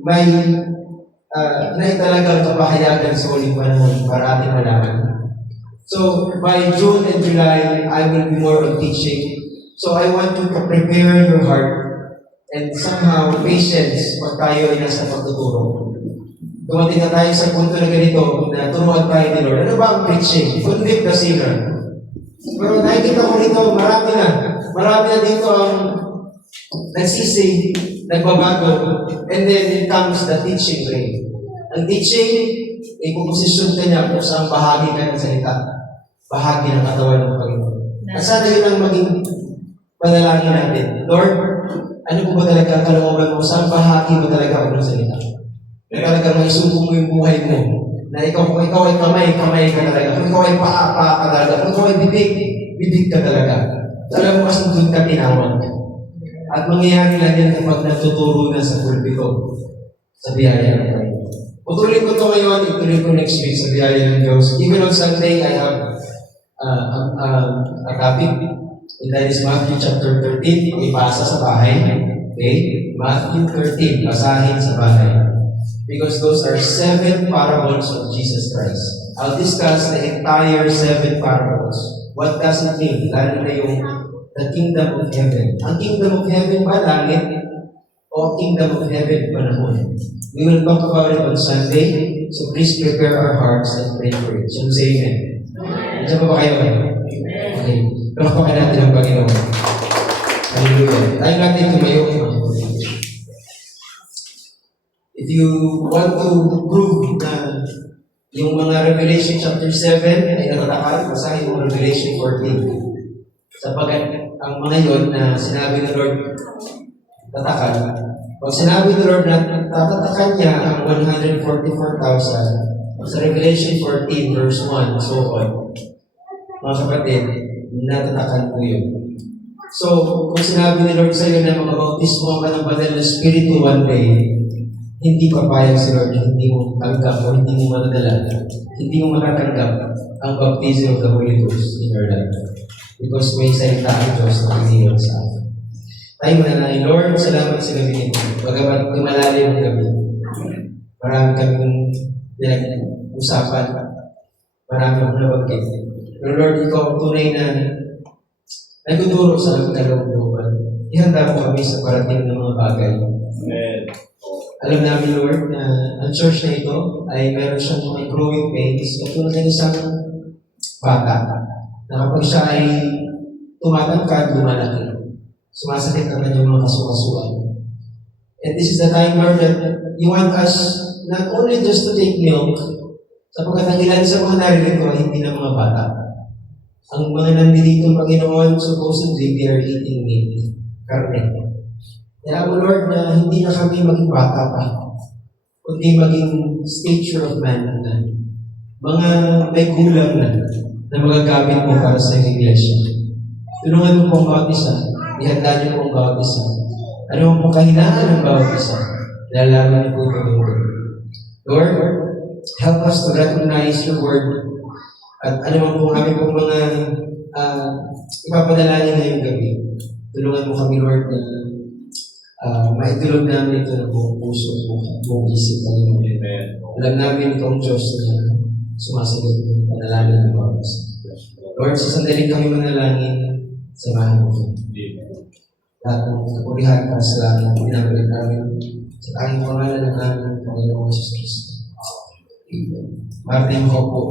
may talagang kapahayagan sa uling panahon para ating malaman. So, by June and July, I will be more on teaching. So, I want you to prepare your heart and somehow patience pag tayo ay nasa pagtuturo. Dumating na tayo sa punto na ganito na turuan tayo ni Lord. Ano ba ang preaching? Convict the sinner. Pero nakikita ko rito, marami na dito ang nagsisi, nagbabago, and then it comes the teaching way. Ang teaching, ipoposisyon ka niya kung saan bahagi ka ng salita. Bahagi ng katawan ng Panginoon. At sana yun ang maging panalangin natin. Lord, ano po ba talaga ang kalooban mo? Saan bahagi mo talaga ako ng salita? Na talaga maisubo mo yung buhay mo. Na kung ikaw ay kamay ka talaga. Kung ikaw ay paa ka talaga. Kung ikaw ay bibig ka talaga. Alam mo kasi doon ka tinawag. At mangyayari lang yan kapag natuturo na sa pulpito. Sa biyaya ng Panginoon. Putuloy ko ito ngayon, ituloy ko next week sa biyaya ng Diyos. Even on Sunday, I have a topic. And that is Matthew chapter 13. Ipasa sa bahay. Okay? Matthew 13. Basahin sa bahay. Because those are 7 parables of Jesus Christ. I'll discuss the entire 7 parables. What does it mean? Lalo na yung the kingdom of heaven. Ang kingdom of heaven ba langit? O kingdom of heaven panahon? We will talk about it on Sunday. So please prepare our hearts and pray for it. So say amen. Nandiyan ba kayo? Okay. Palakpakan natin ang Panginoon. Hallelujah. Tayo natin tumayo. If you want to prove na yung mga Revelation chapter 7 ay natatakal, basahin mo Revelation 14. Sapagat ang mga yon na sinabi ng Lord tatakal, pag sinabi ng Lord na tatatakan niya ang 144,000, sa Revelation 14 verse 1, so on, mga kapatid, natatakan po yun. So, kung sinabi ni Lord sa iyo na mag-bautismo ka ng banal na Espiritu one day, hindi papayag si Lord na hindi mo tanggap o hindi mo matadala, hindi mo matatanggap ang baptism of the Holy Ghost in your life. Because may salita ang Diyos na iniwan sa atin. Tayo manalangin, Lord, salamat sa gabi nito. Bagamat lumalalim ang gabi. Marami kaming pinag-usapan. Marami akong nabanggit. Pero Lord, ikaw ang tunay na nagtuturo sa aming kalooban. Ihanda mo kami sa parating ng mga bagay. Amen. Alam namin, Lord, na ang church na ito ay meron siyang mga growing pains. Katulad ng isang bata na kapag siya ay tumatangkad, lumalaki. Sumasakit ang kanyang mga kasukasuan. And this is the time, Lord, that you want us not only just to take milk, sapagkat ang ilan sa mga naririto ay hindi na mga bata. Ang mga nandito, Panginoon, supposedly they are eating meat, karne. Kaya mo, Lord, na hindi na kami maging bata pa, kundi maging stature of man na. mga may kulang na magagamit mo para sa iyong iglesia. Tulungan mo po ang bawat isa. Ihanda niyo po ang bawat isa. Ano ang pong kahinaan ng bawat isa? Ilalaman niyo po ito ng Lord. Lord, help us to recognize your word. At ano man po kami pong mga ipapadalangin ngayong gabi. Tulungan mo kami, Lord, na maitulog namin ito ng buong puso at buong isip. Amen. Alam namin ito ang Diyos na sumasagot ng panalangin ng bawat isa. Lord, sa sandali kami manalangin, samahan mo. Lahat ng kapurihan para sa lahat ng pinabalik namin sa tanging pangalan ng aming Panginoong Jesus Cristo. Amen. Martin ko po.